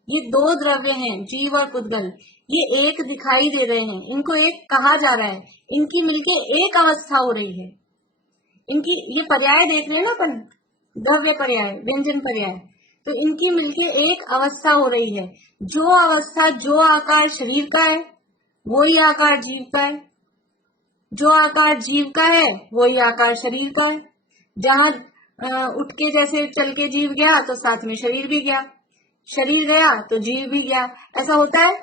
ये 2 द्रव्य हैं, जीव और पुद्गल, ये एक दिखाई दे रहे हैं, इनको एक कहा जा रहा है, इनकी मिलके एक अवस्था हो रही है। इनकी ये पर्याय देख रहे हैं ना अपन, द्रव्य पर्याय, व्यंजन पर्याय, तो इनकी मिलके एक अवस्था हो रही है। जो अवस्था, जो आकार शरीर का है वही आकार जीव का है, जो आकार जीव का है वही आकार शरीर का है। जहां उठ के जैसे चल के जीव गया तो साथ में शरीर भी गया, शरीर गया तो जीव भी गया। ऐसा होता है,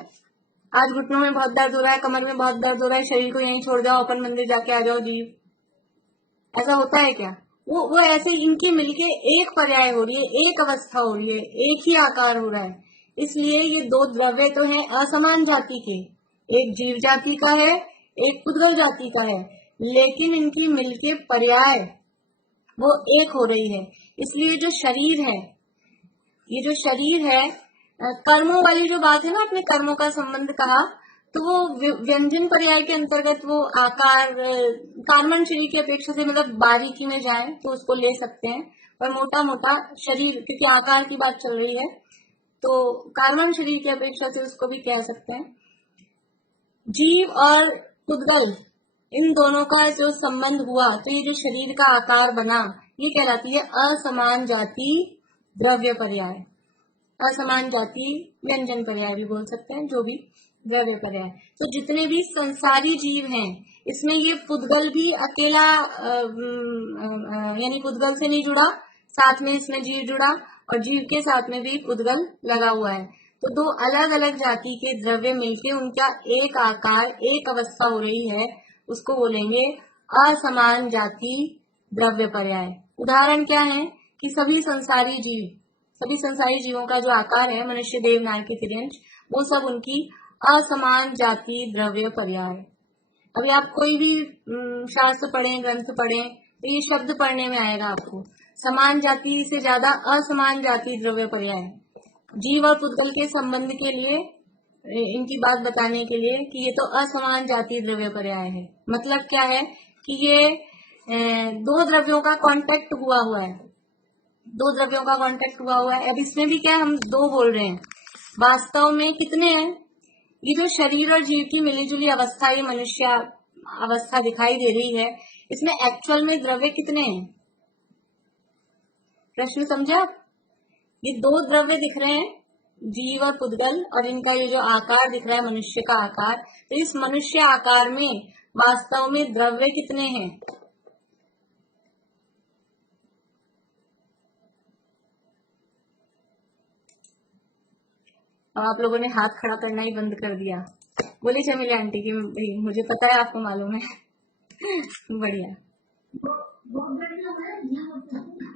आज घुटनों में बहुत दर्द हो रहा है, कमर में बहुत दर्द हो रहा है, शरीर को यहीं छोड़ जाओ, अपन मंदिर जाके आ जाओ, जीव। ऐसा होता है क्या? वो ऐसे इनकी मिलके एक पर्याय हो रही है, एक अवस्था हो रही है, एक ही आकार हो रहा है। इसलिए ये 2 द्रव्य तो हैं असमान जाति के, एक जीव जाति का है, एक पुद्गल जाति का है, लेकिन इनकी मिलके पर्याय वो एक हो रही है। इसलिए जो शरीर है, ये जो शरीर है, कर्मों वाली जो बात है ना, अपने कर्मों का संबंध कहा, तो वो व्यंजन पर्याय के अंतर्गत वो आकार कार्बन शरीर की अपेक्षा से, मतलब बारीकी में जाए तो उसको ले सकते हैं, पर मोटा मोटा शरीर, क्योंकि आकार की बात चल रही है, तो कार्बन शरीर की अपेक्षा से उसको भी कह सकते हैं। जीव और पुद्गल, इन दोनों का जो संबंध हुआ, तो ये जो शरीर का आकार बना, ये कहलाती है असमान जाति द्रव्य पर्याय। असमान जाति व्यंजन पर्याय भी बोल सकते हैं, जो भी द्रव्य पर्याय। तो जितने भी संसारी जीव हैं, इसमें ये पुद्गल भी अकेला यानी पुद्गल से नहीं जुड़ा, साथ में इसमें जीव जुड़ा, और जीव के साथ में भी पुद्गल लगा हुआ है। तो 2 अलग अलग जाति के द्रव्य मिलके उनका एक आकार, एक अवस्था हो रही है, उसको बोलेंगे असमान जाति द्रव्य पर्याय। उदाहरण क्या है कि सभी संसारी जीवों का जो आकार है, मनुष्य, देव, नारकी, तिर्यंच, वो सब उनकी असमान जाति द्रव्य पर्याय। अभी आप कोई भी शास्त्र पढ़ें, ग्रंथ पढ़ें, तो ये शब्द पढ़ने में आएगा आपको। समान जाति से ज्यादा असमान जाति द्रव्य पर्याय। जीव और पुद्गल के संबंध के लिए इनकी बात बताने के लिए कि ये तो असमान जाति द्रव्य पर्याय है। मतलब क्या है कि ये दो द्रव्यों का कांटेक्ट हुआ है, दो द्रव्यों का कांटेक्ट हुआ है। अब इसमें भी क्या हम दो बोल रहे हैं, वास्तव में कितने हैं? ये जो शरीर और जीव की मिलीजुली अवस्था, ये मनुष्य अवस्था दिखाई दे रही है, इसमें एक्चुअल में द्रव्य कितने हैं? प्रश्न समझा? ये दो द्रव्य दिख रहे हैं, जीव और पुद्गल, और इनका ये जो आकार दिख रहा है मनुष्य का आकार, तो इस मनुष्य आकार में वास्तव में द्रव्य कितने हैं? अब आप लोगों ने हाथ खड़ा करना ही बंद कर दिया। बोली चमेली आंटी की मुझे पता है, आपको मालूम है। बढ़िया,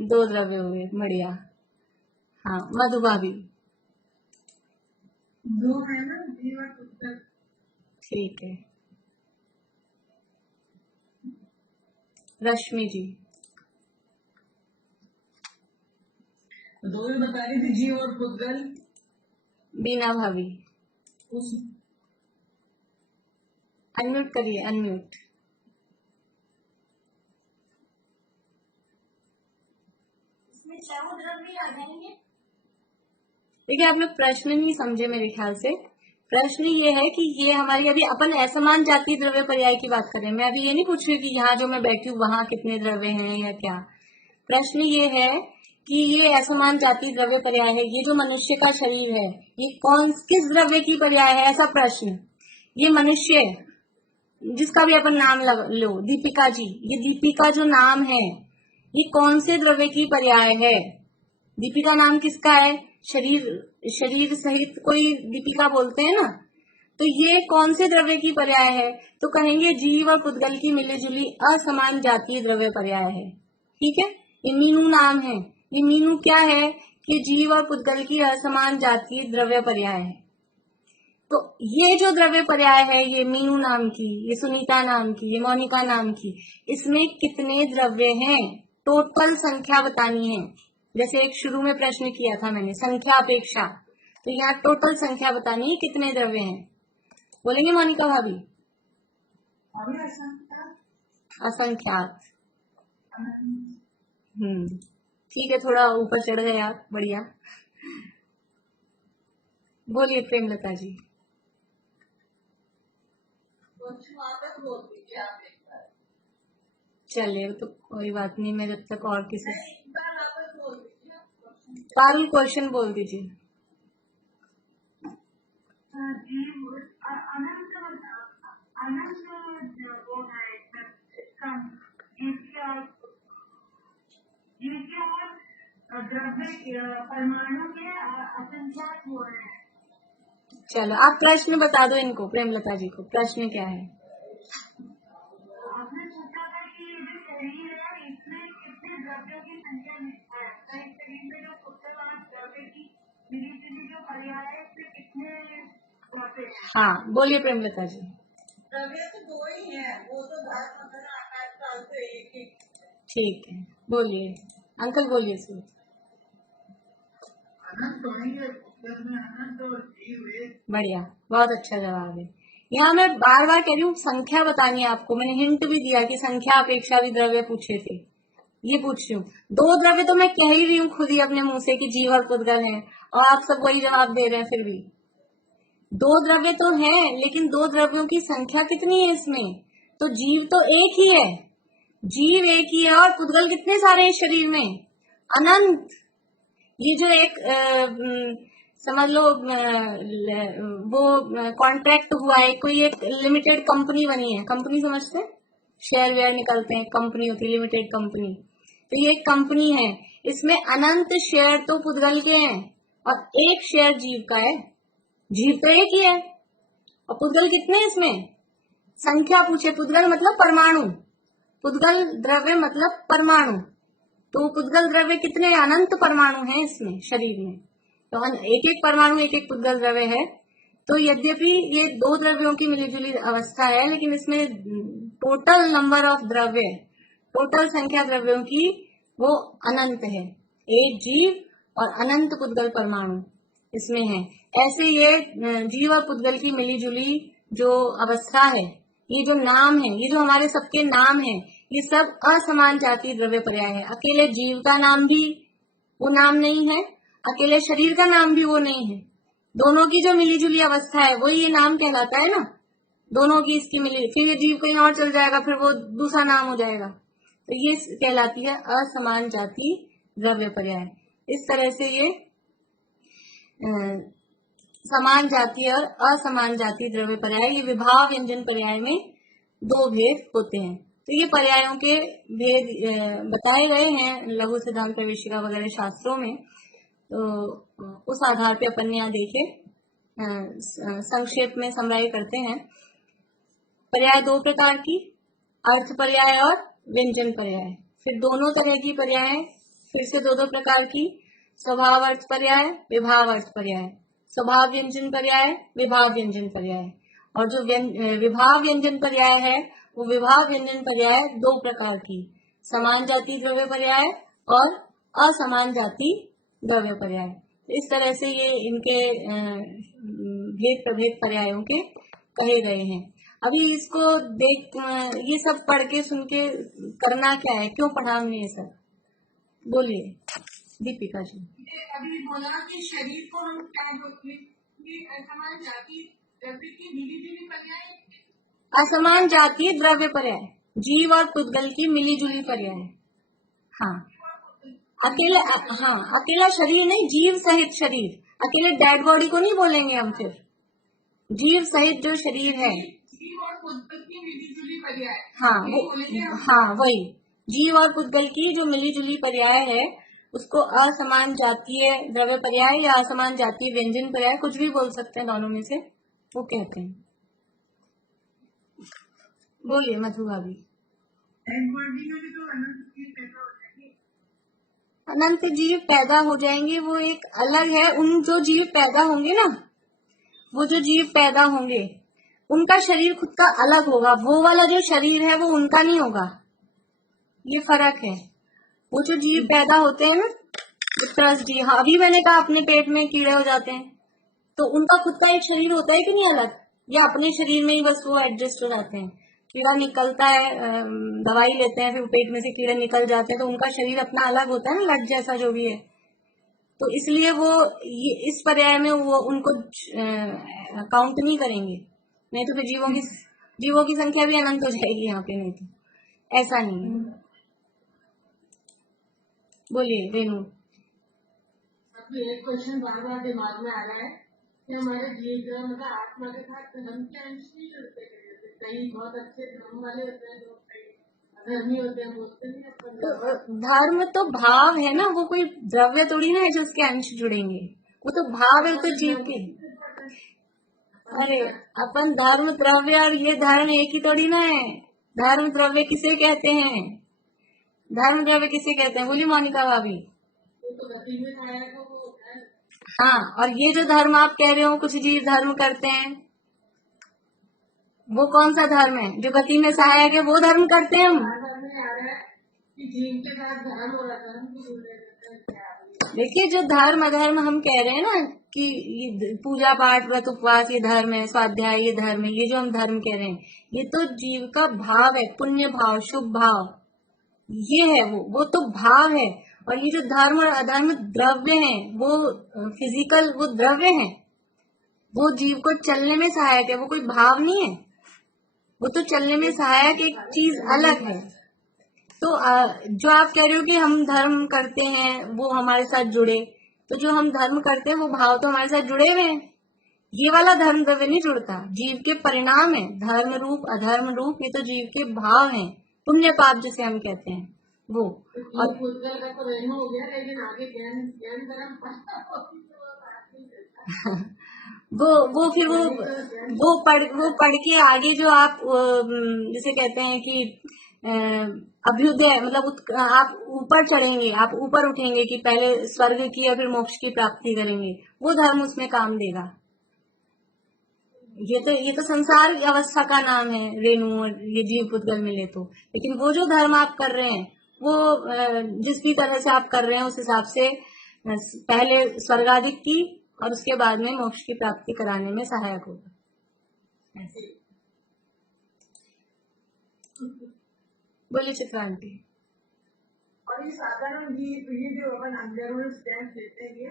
दो द्रव्य हुए, बढ़िया। हाँ, मधु भाभी दो है ना, जीव और पुद्गल। ठीक है। रश्मि जी दो ही बता रही थी, जीव और पुद्गल। बीना भाभी उस अनम्यूट करिए, अनम्यूट। इसमें चारों द्रव्य आ जाएंगे। देखिए, आप लोग प्रश्न नहीं समझे मेरे ख्याल से। प्रश्न ये है कि ये हमारी अभी अपन असमान जाति द्रव्य पर्याय की बात करें। मैं अभी ये नहीं पूछ रही कि यहाँ जो मैं बैठी हूँ वहां कितने द्रव्य हैं या क्या। प्रश्न ये है कि ये असमान जाति द्रव्य पर्याय है, ये जो मनुष्य का शरीर है, ये किस द्रव्य की पर्याय है, ऐसा प्रश्न। ये मनुष्य जिसका भी अपन नाम लो, दीपिका जी, ये दीपिका जो नाम है, ये कौन से द्रव्य की पर्याय है? दीपिका नाम किसका है? शरीर सहित कोई दीपिका बोलते हैं ना, तो ये कौन से द्रव्य की पर्याय है? तो कहेंगे जीव और पुद्गल की मिलीजुली असमान जातीय द्रव्य पर्याय है। ठीक है, ये मीनू नाम है। ये मीनू क्या है कि जीव और पुद्गल की असमान जातीय द्रव्य पर्याय है। तो ये जो द्रव्य पर्याय है, ये मीनू नाम की, ये सुनीता नाम की, ये मोनिका नाम की, इसमें कितने द्रव्य हैं? टोटल संख्या बतानी है। जैसे एक शुरू में प्रश्न किया था मैंने, संख्या अपेक्षा, तो यहाँ टोटल संख्या बतानी है, कितने द्रव्य हैं? बोलेंगे मोनिका भाभी? असंख्यात। ठीक है, थोड़ा ऊपर चढ़ गए आप, बढ़िया। बोलिए प्रेमलता जी। चलिए, तो कोई बात नहीं, मैं जब तक और किसी पारुल क्वेश्चन बोल दीजिए। अनंत वो है इसका, जिसके और द्रव्य परमाणु के असंख्यात हो रहे हैं। चलो, आप प्रश्न बता दो इनको, प्रेमलता जी को, प्रश्न क्या है? आपने पूछा था कि ये जो शरीर है, इसमें कितने द्रव्यों की संख्या है? शरीर में जो पुस्तक वाला द्रव्य की मिलीजुली जो पर्याय है, इसमें कितने द्रव्य हैं? हाँ, बोलिए प्रेमलता जी। द्रव्य तो दो ही है, वो तो धातु आकाश काल से एक एक। ठीक है, बोलिए अंकल, बोलिए सर। अनंत नहीं है, पुस्तक में अनंत और जीव एक। बढ़िया, बहुत अच्छा जवाब है। यहाँ मैं बार बार कह रही हूँ, संख्या बतानी है आपको। मैंने हिंट भी दिया कि संख्या अपेक्षा भी द्रव्य पूछे थे, ये पूछ रही हूँ। दो द्रव्य तो मैं कह ही रही हूँ खुद ही अपने मुंह से कि जीव और पुद्गल हैं, और आप सब वही जवाब दे रहे हैं। फिर भी दो द्रव्य तो हैं, लेकिन दो द्रव्यों की संख्या कितनी है इसमें? तो जीव तो एक ही है, जीव एक ही है, और पुद्गल कितने सारे हैं शरीर में? अनंत। ये जो एक समझ लो वो कॉन्ट्रैक्ट हुआ है, कोई एक लिमिटेड कंपनी बनी है, कंपनी समझते हैं, शेयर वेयर निकलते हैं, कंपनी होती है लिमिटेड कंपनी। तो ये एक कंपनी है, इसमें अनंत शेयर तो पुद्गल के हैं और एक शेयर जीव का है। जीव तो एक ही है, और पुद्गल कितने हैं इसमें? संख्या पूछे, पुद्गल मतलब परमाणु, पुद्गल द्रव्य मतलब परमाणु, तो पुद्गल द्रव्य कितने? अनंत परमाणु हैं इसमें शरीर में, तो एक एक परमाणु एक एक पुद्गल द्रव्य है। तो यद्यपि ये दो द्रव्यों की मिलीजुली अवस्था है, लेकिन इसमें टोटल नंबर ऑफ द्रव्य, टोटल संख्या द्रव्यों की वो अनंत है। एक जीव और अनंत पुद्गल परमाणु इसमें है। ऐसे ये जीव और पुद्गल की मिलीजुली जो अवस्था है, ये जो नाम है, ये जो हमारे सबके नाम है, ये सब असमान जाति द्रव्य पर्याय है। अकेले जीव का नाम भी वो नाम नहीं है, अकेले शरीर का नाम भी वो नहीं है। दोनों की जो मिलीजुली अवस्था है वही ये नाम कहलाता है ना। दोनों की इसकी मिली, फिर ये जीव कहीं और चल जाएगा, फिर वो दूसरा नाम हो जाएगा। तो ये कहलाती है असमान जाति द्रव्य पर्याय। इस तरह से ये समान जाति और असमान जाति द्रव्य पर्याय, ये विभाव व्यंजन पर्याय में दो भेद होते हैं। तो ये पर्यायों के भेद बताए गए हैं लघु सिद्धांत प्रवेशिका वगैरह शास्त्रों में। तो उस आधार पे अपन यहाँ देखे संक्षेप में समराई करते हैं। पर्याय दो प्रकार की, अर्थ पर्याय और व्यंजन पर्याय। फिर दोनों तरह की पर्याय फिर से दो दो प्रकार की, स्वभाव अर्थ पर्याय, विभाव अर्थ पर्याय, स्वभाव व्यंजन पर्याय, विभाव व्यंजन पर्याय। और जो विभाव व्यंजन पर्याय है वो विभाव व्यंजन पर्याय दो प्रकार की, समान जाति द्रव्य पर्याय और असमान जाति द्रव्य पर्याय। इस तरह से ये इनके भेद प्रभेद पर्यायों के कहे गए हैं। अभी इसको देख, ये सब पढ़ के सुन के करना क्या है, क्यों पढ़ा हमने ये सब, बोलिए दीपिका जी। अभी बोला कि शरीर को हम क्या बोलते हैं कि असमान जाति द्रव्य की मिलीजुली पर्याय, असमान जाति द्रव्य पर्याय, जीव और पुद्गल की मिलीजुली पर्याय। हाँ, अकेला, हाँ अकेला शरीर नहीं, जीव सहित शरीर। अकेले डेड बॉडी को नहीं बोलेंगे हम, फिर जीव सहित जो शरीर है, जीव और पुद्गल की मिलीजुली पर्याय। हाँ वही जीव और पुद्गल की जो मिलीजुली पर्याय है उसको असमान जातीय द्रव्य पर्याय या असमान जातीय व्यंजन पर्याय, कुछ भी बोल सकते हैं दोनों में से, वो कहते हैं। बोलिए मधु भाभी। अनंत जीव पैदा हो जाएंगे, वो एक अलग है। उन जो जीव पैदा होंगे ना, वो जो जीव पैदा होंगे उनका शरीर खुद का अलग होगा। वो वाला जो शरीर है वो उनका नहीं होगा, ये फर्क है। वो जो जीव पैदा होते हैं ना, त्रसडी, हाँ अभी मैंने कहा अपने पेट में कीड़े हो जाते हैं, तो उनका खुद का एक शरीर होता है कि नहीं अलग, या अपने शरीर में ही बस वो एडजस्ट हो जाते हैं। कीड़ा निकलता है, दवाई लेते हैं, फिर पेट में से कीड़े निकल जाते हैं, तो उनका शरीर अपना अलग होता है ना, लट जैसा जो भी है। तो इसलिए वो ये इस पर्याय में वो उनको काउंट नहीं करेंगे, नहीं तो फिर जीवों की संख्या भी अनंत हो जाएगी यहाँ पे, नहीं तो ऐसा नहीं है। बोलिए रेनू। अभी एक क्वेश्चन बार बार दिमाग में आ रहा है कि हमारे जीव मतलब आत्मा के साथ धर्म के अंश नहीं जुड़ते, कई बहुत अच्छे धर्म वाले होते हैं, जो कई अधर्मी होते हैं, बोलते नहीं। धर्म तो भाव है ना, वो कोई द्रव्य थोड़ी ना है जो उसके अंश जुड़ेंगे, वो तो भाव है, तो जीव के। अरे अपन धर्म द्रव्य और ये धर्म एक ही थोड़ी ना है। धर्म द्रव्य किसे कहते हैं, धर्म द्रव्य किसे कहते हैं, बोली मोनिका भाभी। हाँ, और ये जो धर्म आप कह रहे हो कुछ जीव धर्म करते हैं, वो कौन सा धर्म है जो गति में सहायक है, वो धर्म करते हैं हम। देखिए जो धर्म अधर्म हम कह रहे हैं ना कि ये पूजा पाठ व्रत उपवास ये धर्म है, स्वाध्याय ये धर्म है, ये जो हम धर्म कह रहे हैं ये तो जीव का भाव है, पुण्य भाव, शुभ भाव, ये है वो तो भाव है। और ये जो धर्म और अधर्म द्रव्य हैं, वो फिजिकल, वो द्रव्य हैं, वो जीव को चलने में सहायक है, वो कोई भाव नहीं है, वो तो चलने में सहायक एक चीज अलग है। तो जो आप कह रहे हो कि हम धर्म करते हैं वो हमारे साथ जुड़े, तो जो हम धर्म करते हैं वो भाव तो हमारे साथ जुड़े हुए हैं। ये वाला धर्म द्रव्य नहीं जुड़ता, जीव के परिणाम है, धर्म रूप अधर्म रूप, ये तो जीव के भाव हैं, पुण्य पाप जिसे हम कहते हैं वो। और वो फिर वो पढ़ के आगे जो आप जिसे कहते हैं कि अभ्युदय, मतलब आप ऊपर चढ़ेंगे, आप ऊपर उठेंगे कि पहले स्वर्ग की या फिर मोक्ष की प्राप्ति करेंगे, वो धर्म उसमें काम देगा। ये तो संसार की अवस्था का नाम है रेणु, और ये जीव पुद्गल मिले तो। लेकिन वो जो धर्म आप कर रहे हैं वो जिस भी तरह से आप कर रहे हैं उस हिसाब से पहले स्वर्गाधिक की और उसके बाद में मोक्ष की प्राप्ति कराने में सहायक होगा। ऐसे बोलिए चित्रांति। और ये साधारण ये जो अपन अंदरूनी स्टैंप लेते हैं, ये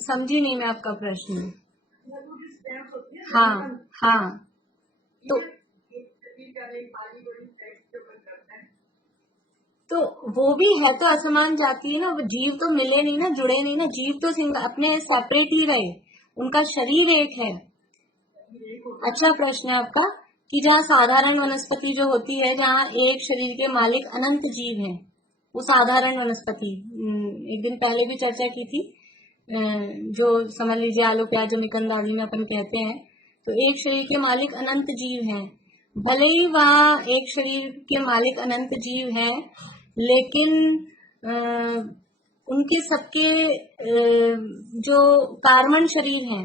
समझी नहीं मैं आपका प्रश्न। अंदरूनी स्टैंप होती है। हाँ हाँ, तो वो भी है तो असमान जाति है ना, वो जीव तो मिले नहीं ना, जुड़े नहीं ना, जीव तो अपने सेपरेट ही रहे, उनका शरीर एक है। अच्छा प्रश्न है आपका कि जहाँ साधारण वनस्पति जो होती है, जहाँ एक शरीर के मालिक अनंत जीव हैं, वो साधारण वनस्पति, एक दिन पहले भी चर्चा की थी, जो समझ लीजिए आलू प्याज जो निकंद आदि में अपन कहते हैं, तो एक शरीर के मालिक अनंत जीव हैं। भले ही वहाँ एक शरीर के मालिक अनंत जीव हैं, लेकिन उनके सबके जो कार्मण शरीर हैं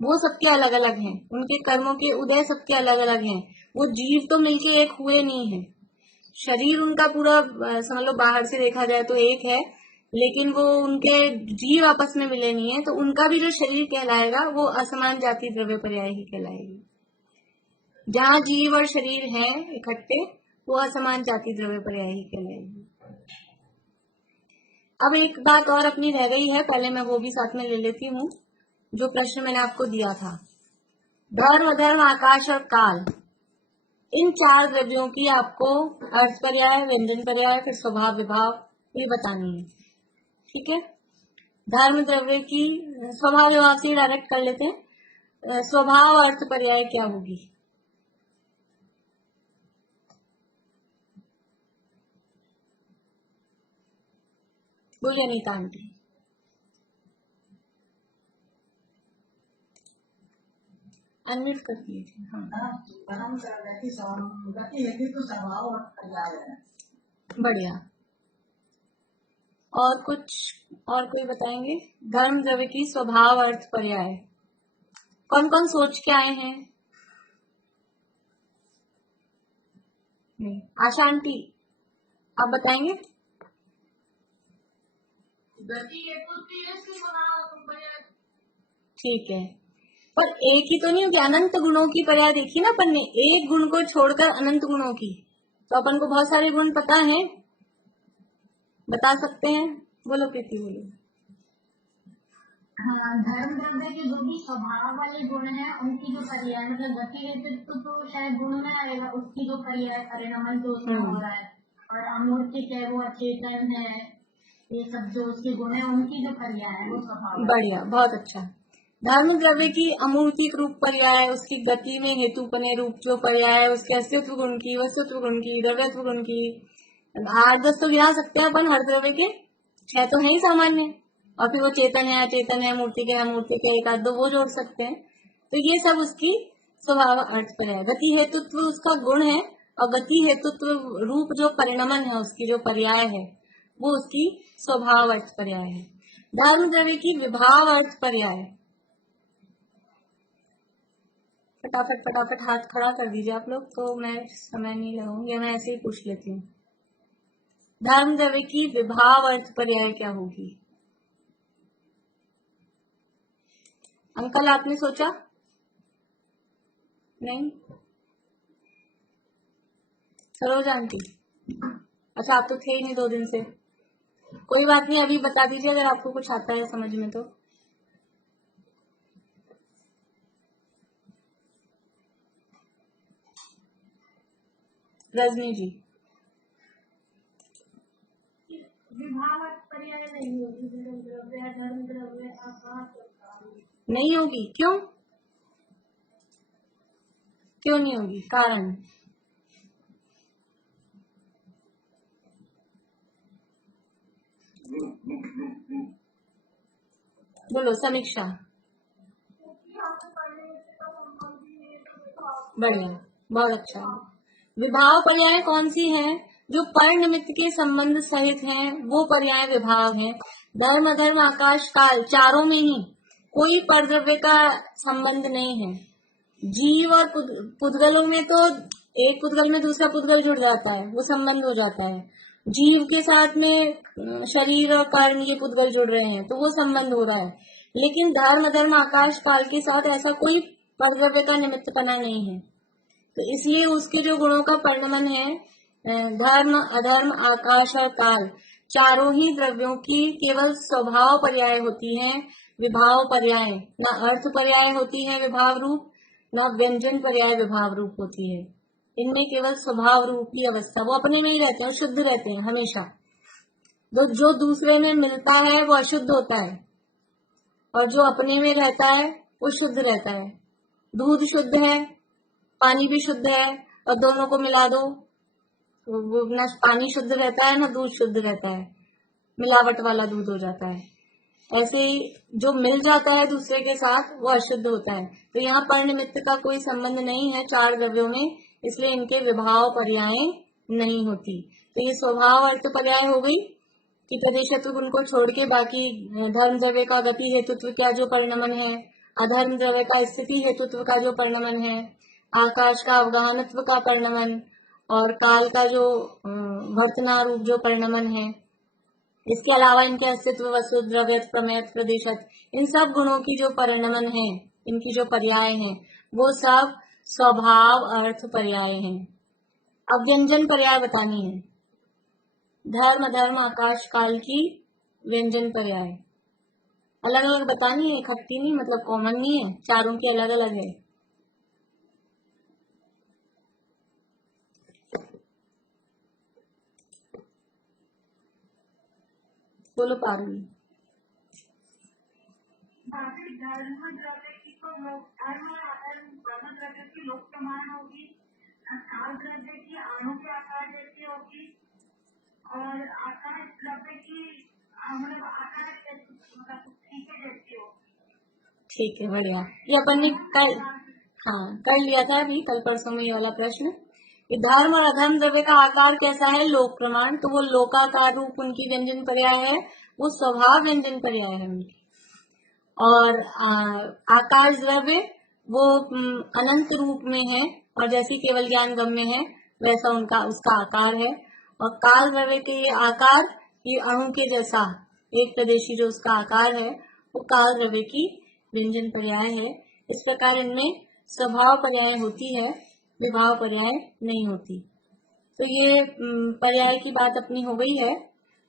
वो सबके अलग अलग हैं, उनके कर्मों के उदय सबके अलग अलग हैं। वो जीव तो मिलके एक हुए नहीं है, शरीर उनका पूरा समझ लो बाहर से देखा जाए तो एक है, लेकिन वो उनके जीव आपस में मिले नहीं है, तो उनका भी जो शरीर कहलाएगा वो असमान जाति द्रव्य पर्याय ही कहलाएगी। जहाँ जीव और शरीर हैं इकट्ठे वो असमान जाति द्रव्य पर्याय ही कहलाएगी। अब एक बात और अपनी रह गई है, पहले मैं वो भी साथ में ले लेती हूँ, जो प्रश्न मैंने आपको दिया था। धर्म अधर्म आकाश और काल, इन चार द्रव्यों की आपको अर्थ पर्याय, व्यंजन पर्याय, फिर स्वभाव विभाव ये बतानी है। ठीक है, धर्म द्रव्य की स्वभाव विभाव से डायरेक्ट कर लेते हैं। स्वभाव अर्थ पर्याय क्या होगी? बोलिए अनीता आंटी। अनम्यूट कर दीजिए। हाँ तो स्वभाव और पर्याय है। बढ़िया। और कुछ और कोई बताएंगे? धर्म द्रव्य की स्वभाव अर्थ पर्याय कौन कौन सोच के आए हैं? नहीं, आशा आंटी आप बताएंगे? ठीक है, पर एक ही तो नहीं होगी, अनंत गुणों की पर्याय देखी ना अपन ने, एक गुण को छोड़कर अनंत गुणों की, तो अपन को बहुत सारे गुण पता है, बता सकते हैं। बोलो प्रीति बोलो। हाँ, धर्म द्रव्य के जो भी स्वभाव वाले गुण हैं उनकी जो पर्याय मतलब गति हेतु तो शायद गुण में आएगा, उसकी जो पर्याय परिणाम जो उसमें हो रहा है, और अमूर्ति है वो अचेतन है, ये सब जो उसके गुण है उनकी जो पर्याय है वो स्वभाव। बढ़िया, बहुत अच्छा। धर्म द्रव्य की अमूर्तिक रूप पर्याय, उसकी गति में हेतुपने रूप जो पर्याय, उसके अस्तित्व गुण की, वस्तुत्व गुण की, द्रव्यत्व गुण की, 8-10 तो गिना सकते हैं अपन हर द्रव्य के, 6 तो है ही सामान्य, और फिर वो चेतन है अचेतन है, मूर्ति के अमूर्ति के 1-2 वो जोड़ सकते हैं। तो ये सब उसकी स्वभाव अर्थ पर्याय। गति हेतुत्व उसका गुण है, और गति हेतुत्व रूप जो परिणमन है उसकी जो पर्याय है वो उसकी स्वभाव अर्थ पर्याय है। धर्म द्रव्य की विभाव अर्थ पर्याय, फटाफट हाथ खड़ा कर दीजिए आप लोग, तो मैं समय नहीं लगाऊंगी, मैं ऐसे ही पूछ लेती हूँ। धर्म द्रव्य की विभाव अर्थ पर्याय क्या होगी? अंकल आपने सोचा? नहीं? सरोज आंटी, अच्छा आप तो थे ही नहीं 2 दिन से, कोई बात नहीं, अभी बता दीजिए अगर आपको कुछ आता है समझ में तो। रजनी जी। विभाव पर्याय नहीं होगी, धर्म द्रव्य आकाश नहीं होगी, क्यों क्यों नहीं होगी? कारण बोलो, समीक्षा। बढ़िया, बहुत अच्छा। विभाव पर्याय कौन सी हैं? जो पर निमित्त के संबंध सहित हैं वो पर्याय विभाव हैं। धर्म अधर्म आकाश काल चारों में ही कोई परद्रव्य का संबंध नहीं है। जीव और पुद्गलों में तो एक पुद्गल में दूसरा पुद्गल जुड़ जाता है, वो संबंध हो जाता है। जीव के साथ में शरीर और कर्ण ये पुद्गल जुड़ रहे हैं तो वो संबंध हो रहा है। लेकिन धर्म अधर्म आकाश काल के साथ ऐसा कोई परद्रव्य का निमित्तपना नहीं है। तो इसलिए उसके जो गुणों का परिणमन है, धर्म अधर्म आकाश और काल, चारों ही द्रव्यों की केवल स्वभाव पर्याय होती हैं, विभाव पर्याय। न अर्थ पर्याय होती है विभाव रूप, न व्यंजन पर्याय विभाव रूप होती है। इनमें केवल स्वभाव रूप की अवस्था, वो अपने में ही रहते हैं, शुद्ध रहते हैं हमेशा। तो जो दूसरे में मिलता है वो अशुद्ध होता है और जो अपने में रहता है वो शुद्ध रहता है। दूध शुद्ध है, पानी भी शुद्ध है, और दोनों को मिला दो तो वो न पानी शुद्ध रहता है न दूध शुद्ध रहता है, मिलावट वाला दूध हो जाता है। ऐसे ही जो मिल जाता है दूसरे के साथ वो अशुद्ध होता है। तो यहाँ पर निमित्त का कोई संबंध नहीं है चार द्रव्यों में, इसलिए इनके विभाव पर्याय नहीं होती। तो ये स्वभाव अर्थ पर्याय हो गई कि प्रदेशत्व गुण को छोड़ के बाकी धर्म द्रव्य का गति हेतुत्व का जो परिणमन है, अधर्म द्रव्य का स्थिति हेतुत्व का जो परिणमन है, आकाश का अवगाहनत्व का परिणमन और काल का जो वर्तनारूप जो परिणमन है। इसके अलावा इनके अस्तित्व वस्तु द्रव्य प्रमेय प्रदेशत, इन सब गुणों की जो परिणमन है, इनकी जो पर्याय है वो सब स्वभाव अर्थ पर्याय हैं। अब व्यंजन पर्याय बतानी है। धर्म अधर्म आकाश काल की व्यंजन पर्याय अलग अलग बतानी है, इकट्ठी नहीं, मतलब कॉमन नहीं है, चारों की अलग अलग है। बोलो पारुल। धर्म द्रव्य की तो धर्म द्रव्य की लोक प्रमाण होगी, काल द्रव्य की अणु के आकार जैसी होगी, और आकाश द्रव्य की मतलब आकाश जैसी होगी। ठीक है, बढ़िया। ये अपन ने कल कर लिया था अभी, कल परसों में ये वाला प्रश्न। धर्म और अधर्म द्रव्य का आकार कैसा है, लोक प्रमाण, तो वो लोकाकार रूप उनकी व्यंजन पर्याय है, वो स्वभाव व्यंजन पर्याय है उनकी। और आकाश द्रव्य वो अनंत रूप में है और जैसी केवल ज्ञान गम्य है वैसा उनका उसका आकार है। और काल द्रव्य के आकार ये अणु के जैसा एक प्रदेशी जो उसका आकार है वो काल द्रव्य की व्यंजन पर्याय है। इस प्रकार इनमें स्वभाव पर्याय होती है, विभाव पर्याय नहीं होती। तो ये पर्याय की बात अपनी हो गई है।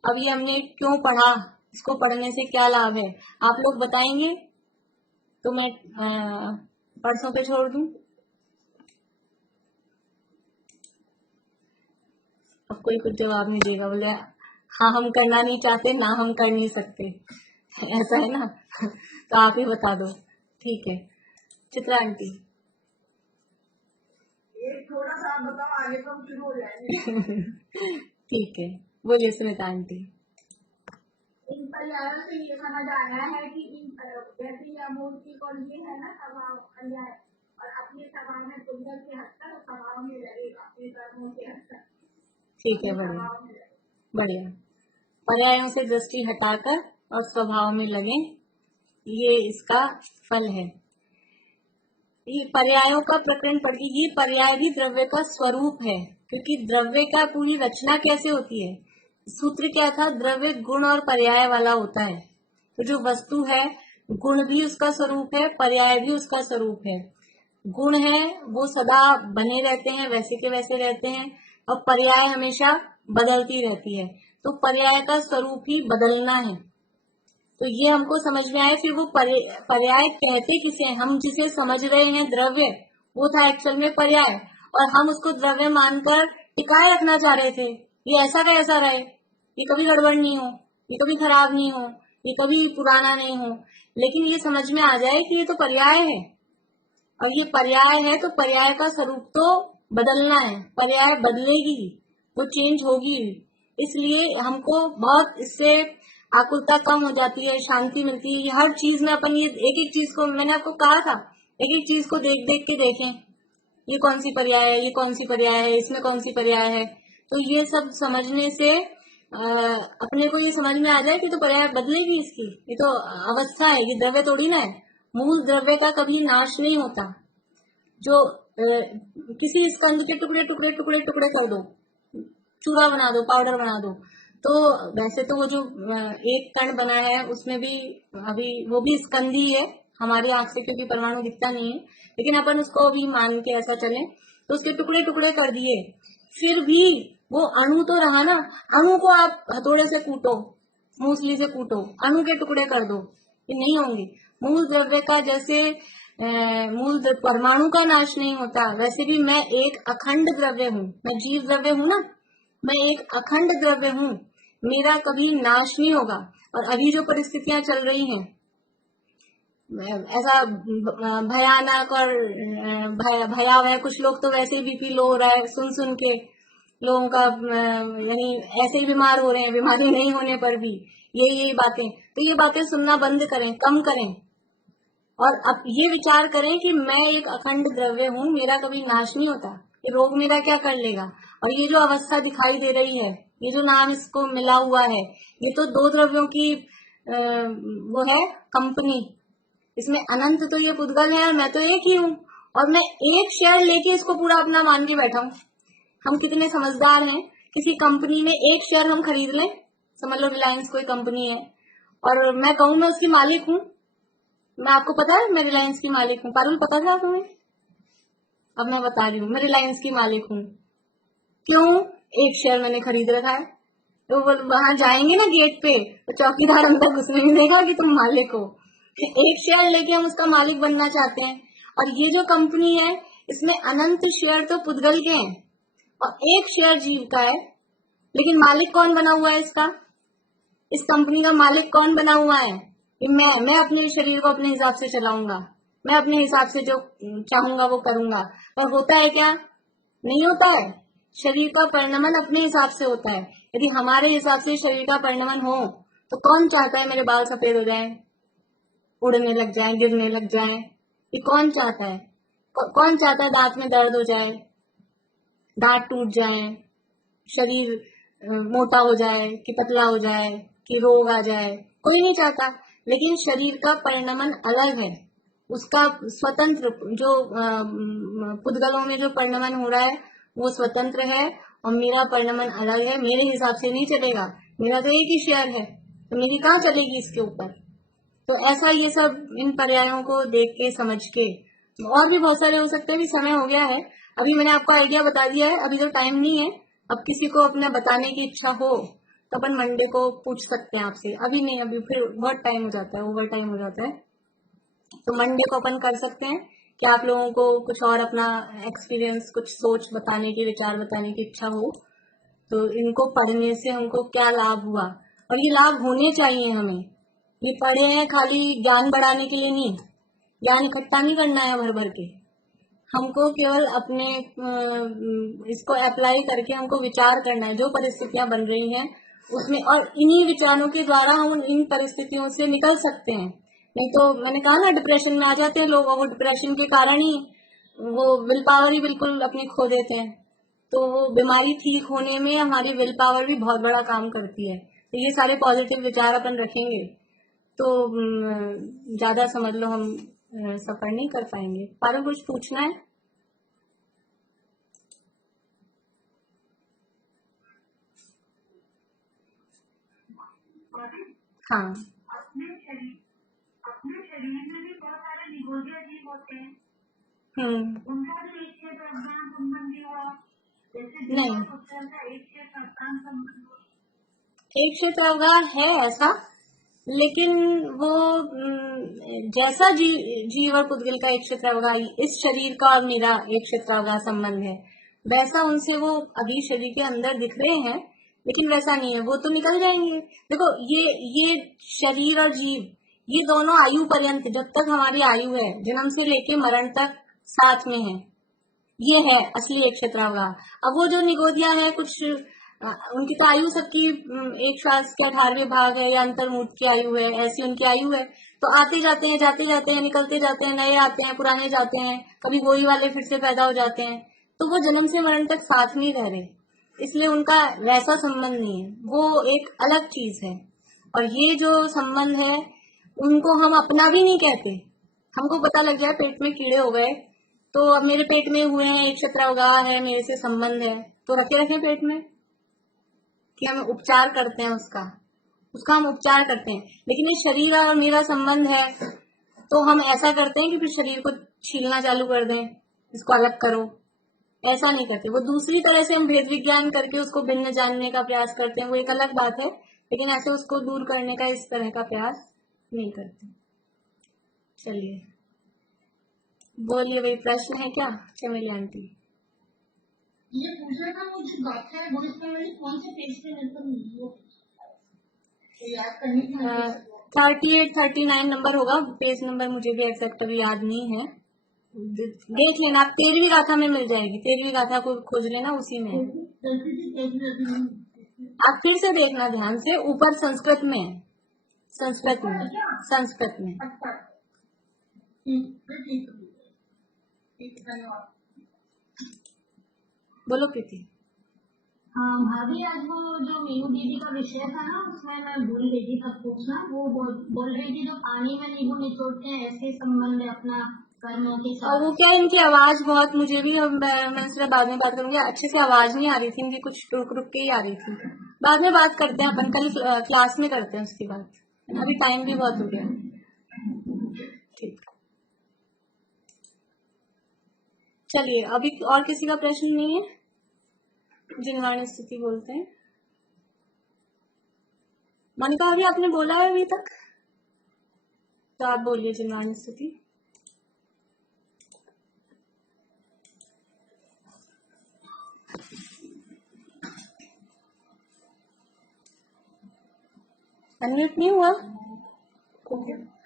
अब ये हमने क्यों पढ़ा, इसको पढ़ने से क्या लाभ है, आप लोग बताएंगे तो मैं परसों पे छोड़ दूं। अब कोई कुछ जवाब नहीं देगा, बोले हाँ हम करना नहीं चाहते ना हम कर नहीं सकते, ऐसा है ना। तो आप ही बता दो। ठीक है चित्रा आंटी। थोड़ा सा आप बताओ, आगे तो हम शुरू हो जाएंगे। ठीक है, बोलिए सुनीता आंटी। इन पर्यायों से ये समझ आया है कि इन जैसे मूर्ति को ये है ना स्वभाव पर्याय, और अपने स्वभाव में पुद्गल के हद तक स्वभाव में लगेगा, अपने कर्मों के हद तक। ठीक है, बढ़िया बढ़िया। पर्यायों से दृष्टि हटाकर और स्वभाव में लगे, ये इसका फल है। ये पर्यायों का प्रकरण पढ़ के, ये पर्याय भी द्रव्य का स्वरूप है, क्योंकि द्रव्य का पूरी रचना कैसे होती है, सूत्र क्या था, द्रव्य गुण और पर्याय वाला होता है। तो जो वस्तु है गुण भी उसका स्वरूप है, पर्याय भी उसका स्वरूप है। गुण है वो सदा बने रहते हैं, वैसे के वैसे रहते हैं, और पर्याय हमेशा बदलती रहती है। तो पर्याय का स्वरूप ही बदलना है। तो ये हमको समझ में आया। फिर वो पर्याय कहते किसे हैं, हम जिसे समझ रहे हैं द्रव्य, वो था एक्चुअल में पर्याय, और हम उसको द्रव्य मानकर टिकाए रखना चाह रहे थे। ये ऐसा का ऐसा रहे, ये कभी गड़बड़ नहीं हो, ये कभी खराब नहीं हो, ये कभी पुराना नहीं हो। लेकिन ये समझ में आ जाए कि ये तो पर्याय है, और ये पर्याय है तो पर्याय का स्वरूप तो बदलना है, पर्याय बदलेगी, वो चेंज होगी। इसलिए हमको बहुत इससे आकुलता कम हो जाती है, शांति मिलती है। हर चीज में अपन ये एक एक चीज को, मैंने आपको कहा था, एक एक चीज को देख देख के देखें, ये कौन सी पर्याय है, ये कौन सी पर्याय है, इसमें कौन सी पर्याय है। तो ये सब समझने से अपने को ये समझ में आ जाए कि तो पर्याय बदलेगी इसकी, ये तो अवस्था है, ये द्रव्य थोड़ी ना है। मूल द्रव्य का कभी नाश नहीं होता। जो किसी स्कंद के टुकड़े टुकड़े टुकड़े टुकड़े कर दो, चूड़ा बना दो, पाउडर बना दो, तो वैसे तो वो जो एक कण बना है उसमें भी अभी वो भी स्कंद ही है हमारी आंख से, क्योंकि परमाणु दिखता नहीं है, लेकिन अपन उसको भी मान के ऐसा चले, तो उसके टुकड़े टुकड़े कर दिए, फिर भी वो अणु तो रहा ना। अणु को आप हथौड़े से कूटो, मूसली से कूटो, अणु के टुकड़े कर दो, ये नहीं होंगे। मूल द्रव्य का जैसे परमाणु का नाश नहीं होता, वैसे भी मैं एक अखंड द्रव्य हूँ, मैं जीव द्रव्य हूँ ना, मैं एक अखंड द्रव्य हूँ, मेरा कभी नाश नहीं होगा। और अभी जो परिस्थितियां चल रही हैं ऐसा भयानक और भयावह, कुछ लोग तो वैसे ही बीपी लो हो रहा है सुन सुन के, लोगों का यानी ऐसे ही बीमार हो रहे हैं, बीमारी नहीं होने पर भी यही बातें, तो ये बातें सुनना बंद करें, कम करें, और अब ये विचार करें कि मैं एक अखंड द्रव्य हूँ, मेरा कभी नाश नहीं होता, ये रोग मेरा क्या कर लेगा। और ये जो अवस्था दिखाई दे रही है, ये जो नाम इसको मिला हुआ है, ये तो दो द्रव्यों की वो है कंपनी, इसमें अनंत तो ये पुद्गल है और मैं तो एक ही हूँ, और मैं एक शेयर लेके इसको पूरा अपना मान के बैठा हूँ। हम कितने समझदार हैं, किसी कंपनी में एक शेयर हम खरीद लें, समझ लो रिलायंस कोई कंपनी है, और मैं कहूँ मैं उसकी मालिक हूँ, मैं आपको पता है मैं रिलायंस की मालिक हूँ, पारुल पता था तुम्हें? अब मैं बता रही हूँ, मैं रिलायंस की मालिक हूँ। क्यों? एक शेयर मैंने खरीद रखा है। तो वहां जाएंगे ना गेट पे, तो चौकीदार अंदर घुसने नहीं देगा कि तुम मालिक हो। एक शेयर लेके हम उसका मालिक बनना चाहते हैं, और ये जो कंपनी है इसमें अनंत शेयर तो पुद्गल के हैं और एक शेयर जीव का है, लेकिन मालिक कौन बना हुआ है इसका? इस कंपनी का मालिक कौन बना हुआ है? मैं अपने शरीर को अपने हिसाब से चलाऊंगा, मैं अपने हिसाब से जो चाहूंगा वो करूंगा, पर होता है क्या? नहीं होता है। शरीर का परिणमन अपने हिसाब से होता है। यदि हमारे हिसाब से शरीर का परिणमन हो, तो कौन चाहता है मेरे बाल सफेद हो जाएं, उड़ने लग जाएं, गिरने लग जाएं? ये कौन चाहता है? कौन चाहता है दांत में दर्द हो जाए, दांत टूट जाए, शरीर मोटा हो जाए कि पतला हो जाए कि रोग आ जाए? कोई नहीं चाहता। लेकिन शरीर का परिणमन अलग है, उसका स्वतंत्र जो पुद्गलों में जो परिणमन हो रहा है वो स्वतंत्र है, और मेरा परिणमन अलग है, मेरे हिसाब से नहीं चलेगा। मेरा तो एक ही शेयर है, तो मेरी कहाँ चलेगी इसके ऊपर? तो ऐसा ये सब इन पर्यायों को देख के समझ के, और भी बहुत सारे हो सकते हैं, भी समय हो गया है। अभी मैंने आपको आइडिया बता दिया है, अभी तो टाइम नहीं है। अब किसी को अपना बताने की इच्छा हो तो अपन मंडे को पूछ सकते हैं आपसे, अभी नहीं, अभी फिर बहुत टाइम हो जाता है, ओवर टाइम हो जाता है। तो मंडे को अपन कर सकते हैं कि आप लोगों को कुछ और अपना एक्सपीरियंस, कुछ सोच बताने की, विचार बताने की इच्छा हो, तो इनको पढ़ने से हमको क्या लाभ हुआ, और ये लाभ होने चाहिए हमें। ये पढ़े हैं खाली ज्ञान बढ़ाने के लिए नहीं, ज्ञान इकट्ठा नहीं करना है भर भर के, हमको केवल अपने इसको अप्लाई करके हमको विचार करना है जो परिस्थितियां बन रही हैं उसमें, और इन्हीं विचारों के द्वारा हम इन परिस्थितियों से निकल सकते हैं। नहीं तो मैंने कहा ना, डिप्रेशन में आ जाते हैं लोग, और वो डिप्रेशन के कारण ही वो विल पावर ही बिल्कुल अपनी खो देते हैं। तो वो बीमारी ठीक होने में हमारी विल पावर भी बहुत बड़ा काम करती है। तो ये सारे पॉजिटिव विचार अपन रखेंगे तो ज्यादा समझ लो हम सफर नहीं कर पाएंगे। पारुल कुछ पूछना है? हाँ। अपने शरीर में भी बहुत सारे निगोदिया जीव होते हैं, उनका भी एक क्षेत्र अज्ञान संबंधी हुआ, जैसे नहीं, का एक क्षेत्र अज्ञान संबंधी। एक क्षेत्र अवगाह है ऐसा, लेकिन वो जैसा जीव और पुद्गल का एक क्षेत्र अवगाह इस शरीर का और मेरा एक क्षेत्र अवगाह संबंध है, वैसा उनसे वो अभी शरीर के अंदर दिख रहे हैं, लेकिन वैसा नहीं है, वो तो निकल जाएंगे। देखो ये शरीर और जीव, ये दोनों आयु पर्यंत, जब तक हमारी आयु है, जन्म से लेके मरण तक साथ में है, ये है असली एक क्षेत्रावगाह। अब वो जो निगोदिया है, कुछ उनकी तो आयु सबकी एक श्वास के 18वें भाग है या अंतर्मुख की आयु है, ऐसी उनकी आयु है। तो आते जाते हैं, जाते जाते हैं, निकलते जाते हैं, नए आते हैं, पुराने जाते हैं, कभी वही वाले फिर से पैदा हो जाते हैं, तो वो जन्म से मरण तक साथ में रह रहे। इसलिए उनका वैसा संबंध नहीं है, वो एक अलग चीज है। और ये जो संबंध है उनको हम अपना भी नहीं कहते। हमको पता लग जाए पेट में कीड़े हो गए तो अब मेरे पेट में हुए हैं, एक शत्रवगाह है, मेरे से संबंध है, तो रखे रखें पेट में कि हम उपचार करते हैं उसका उसका हम उपचार करते हैं। लेकिन ये शरीर और मेरा संबंध है तो हम ऐसा करते हैं कि फिर शरीर को छीलना चालू कर दें, इसको अलग करो। ऐसा नहीं करते। वो दूसरी तरह से हम भेद विज्ञान करके उसको भिन्न जानने का प्रयास करते हैं, वो एक अलग बात है। लेकिन ऐसे उसको दूर करने का इस तरह का प्रयास नहीं करते। चलिए बोलिए, भाई प्रश्न है क्या चमेली आंटी? ये पूछना था मुझे, गाथा है भविष्य वाली कौन से पेज पे मतलब वो याद करनी थी। 38-39 नंबर होगा, पेज नंबर मुझे भी एग्जैक्ट अभी याद नहीं है। देख लेना, आप 13वीं गाथा में मिल जाएगी, 13वीं गाथा को खोज लेना, उसी में है। आप फिर से देखना ध्यान से, ऊपर संस्कृत में है, संस्कृत में, संस्कृत में। बोलो प्रीति। भाभी आज वो जो मीनू दीदी का विषय था ना, उसमें मैं भूल गई थी सब पूछना। वो बोल रही थी जो पानी में नींबू निचोड़ते हैं ऐसे संबंध है अपना कर्मों के और साथ। वो क्या, इनकी आवाज बहुत, मुझे भी, मैं इसलिए बाद में बात करूंगी, अच्छे से आवाज नहीं आ रही थी इनकी, कुछ रुक रुक के ही आ रही थी। बाद में बात करते हैं अपन, कल क्लास में करते हैं उसकी बात, अभी टाइम भी बहुत हो गया। ठीक, चलिए अभी और किसी का प्रश्न नहीं है? जिन्वाण स्थिति बोलते हैं। मनिका अभी आपने बोला है अभी तक, तो आप बोलिए जिन्वाण स्थिति। अनम्यूट नहीं हुआ?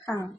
हाँ,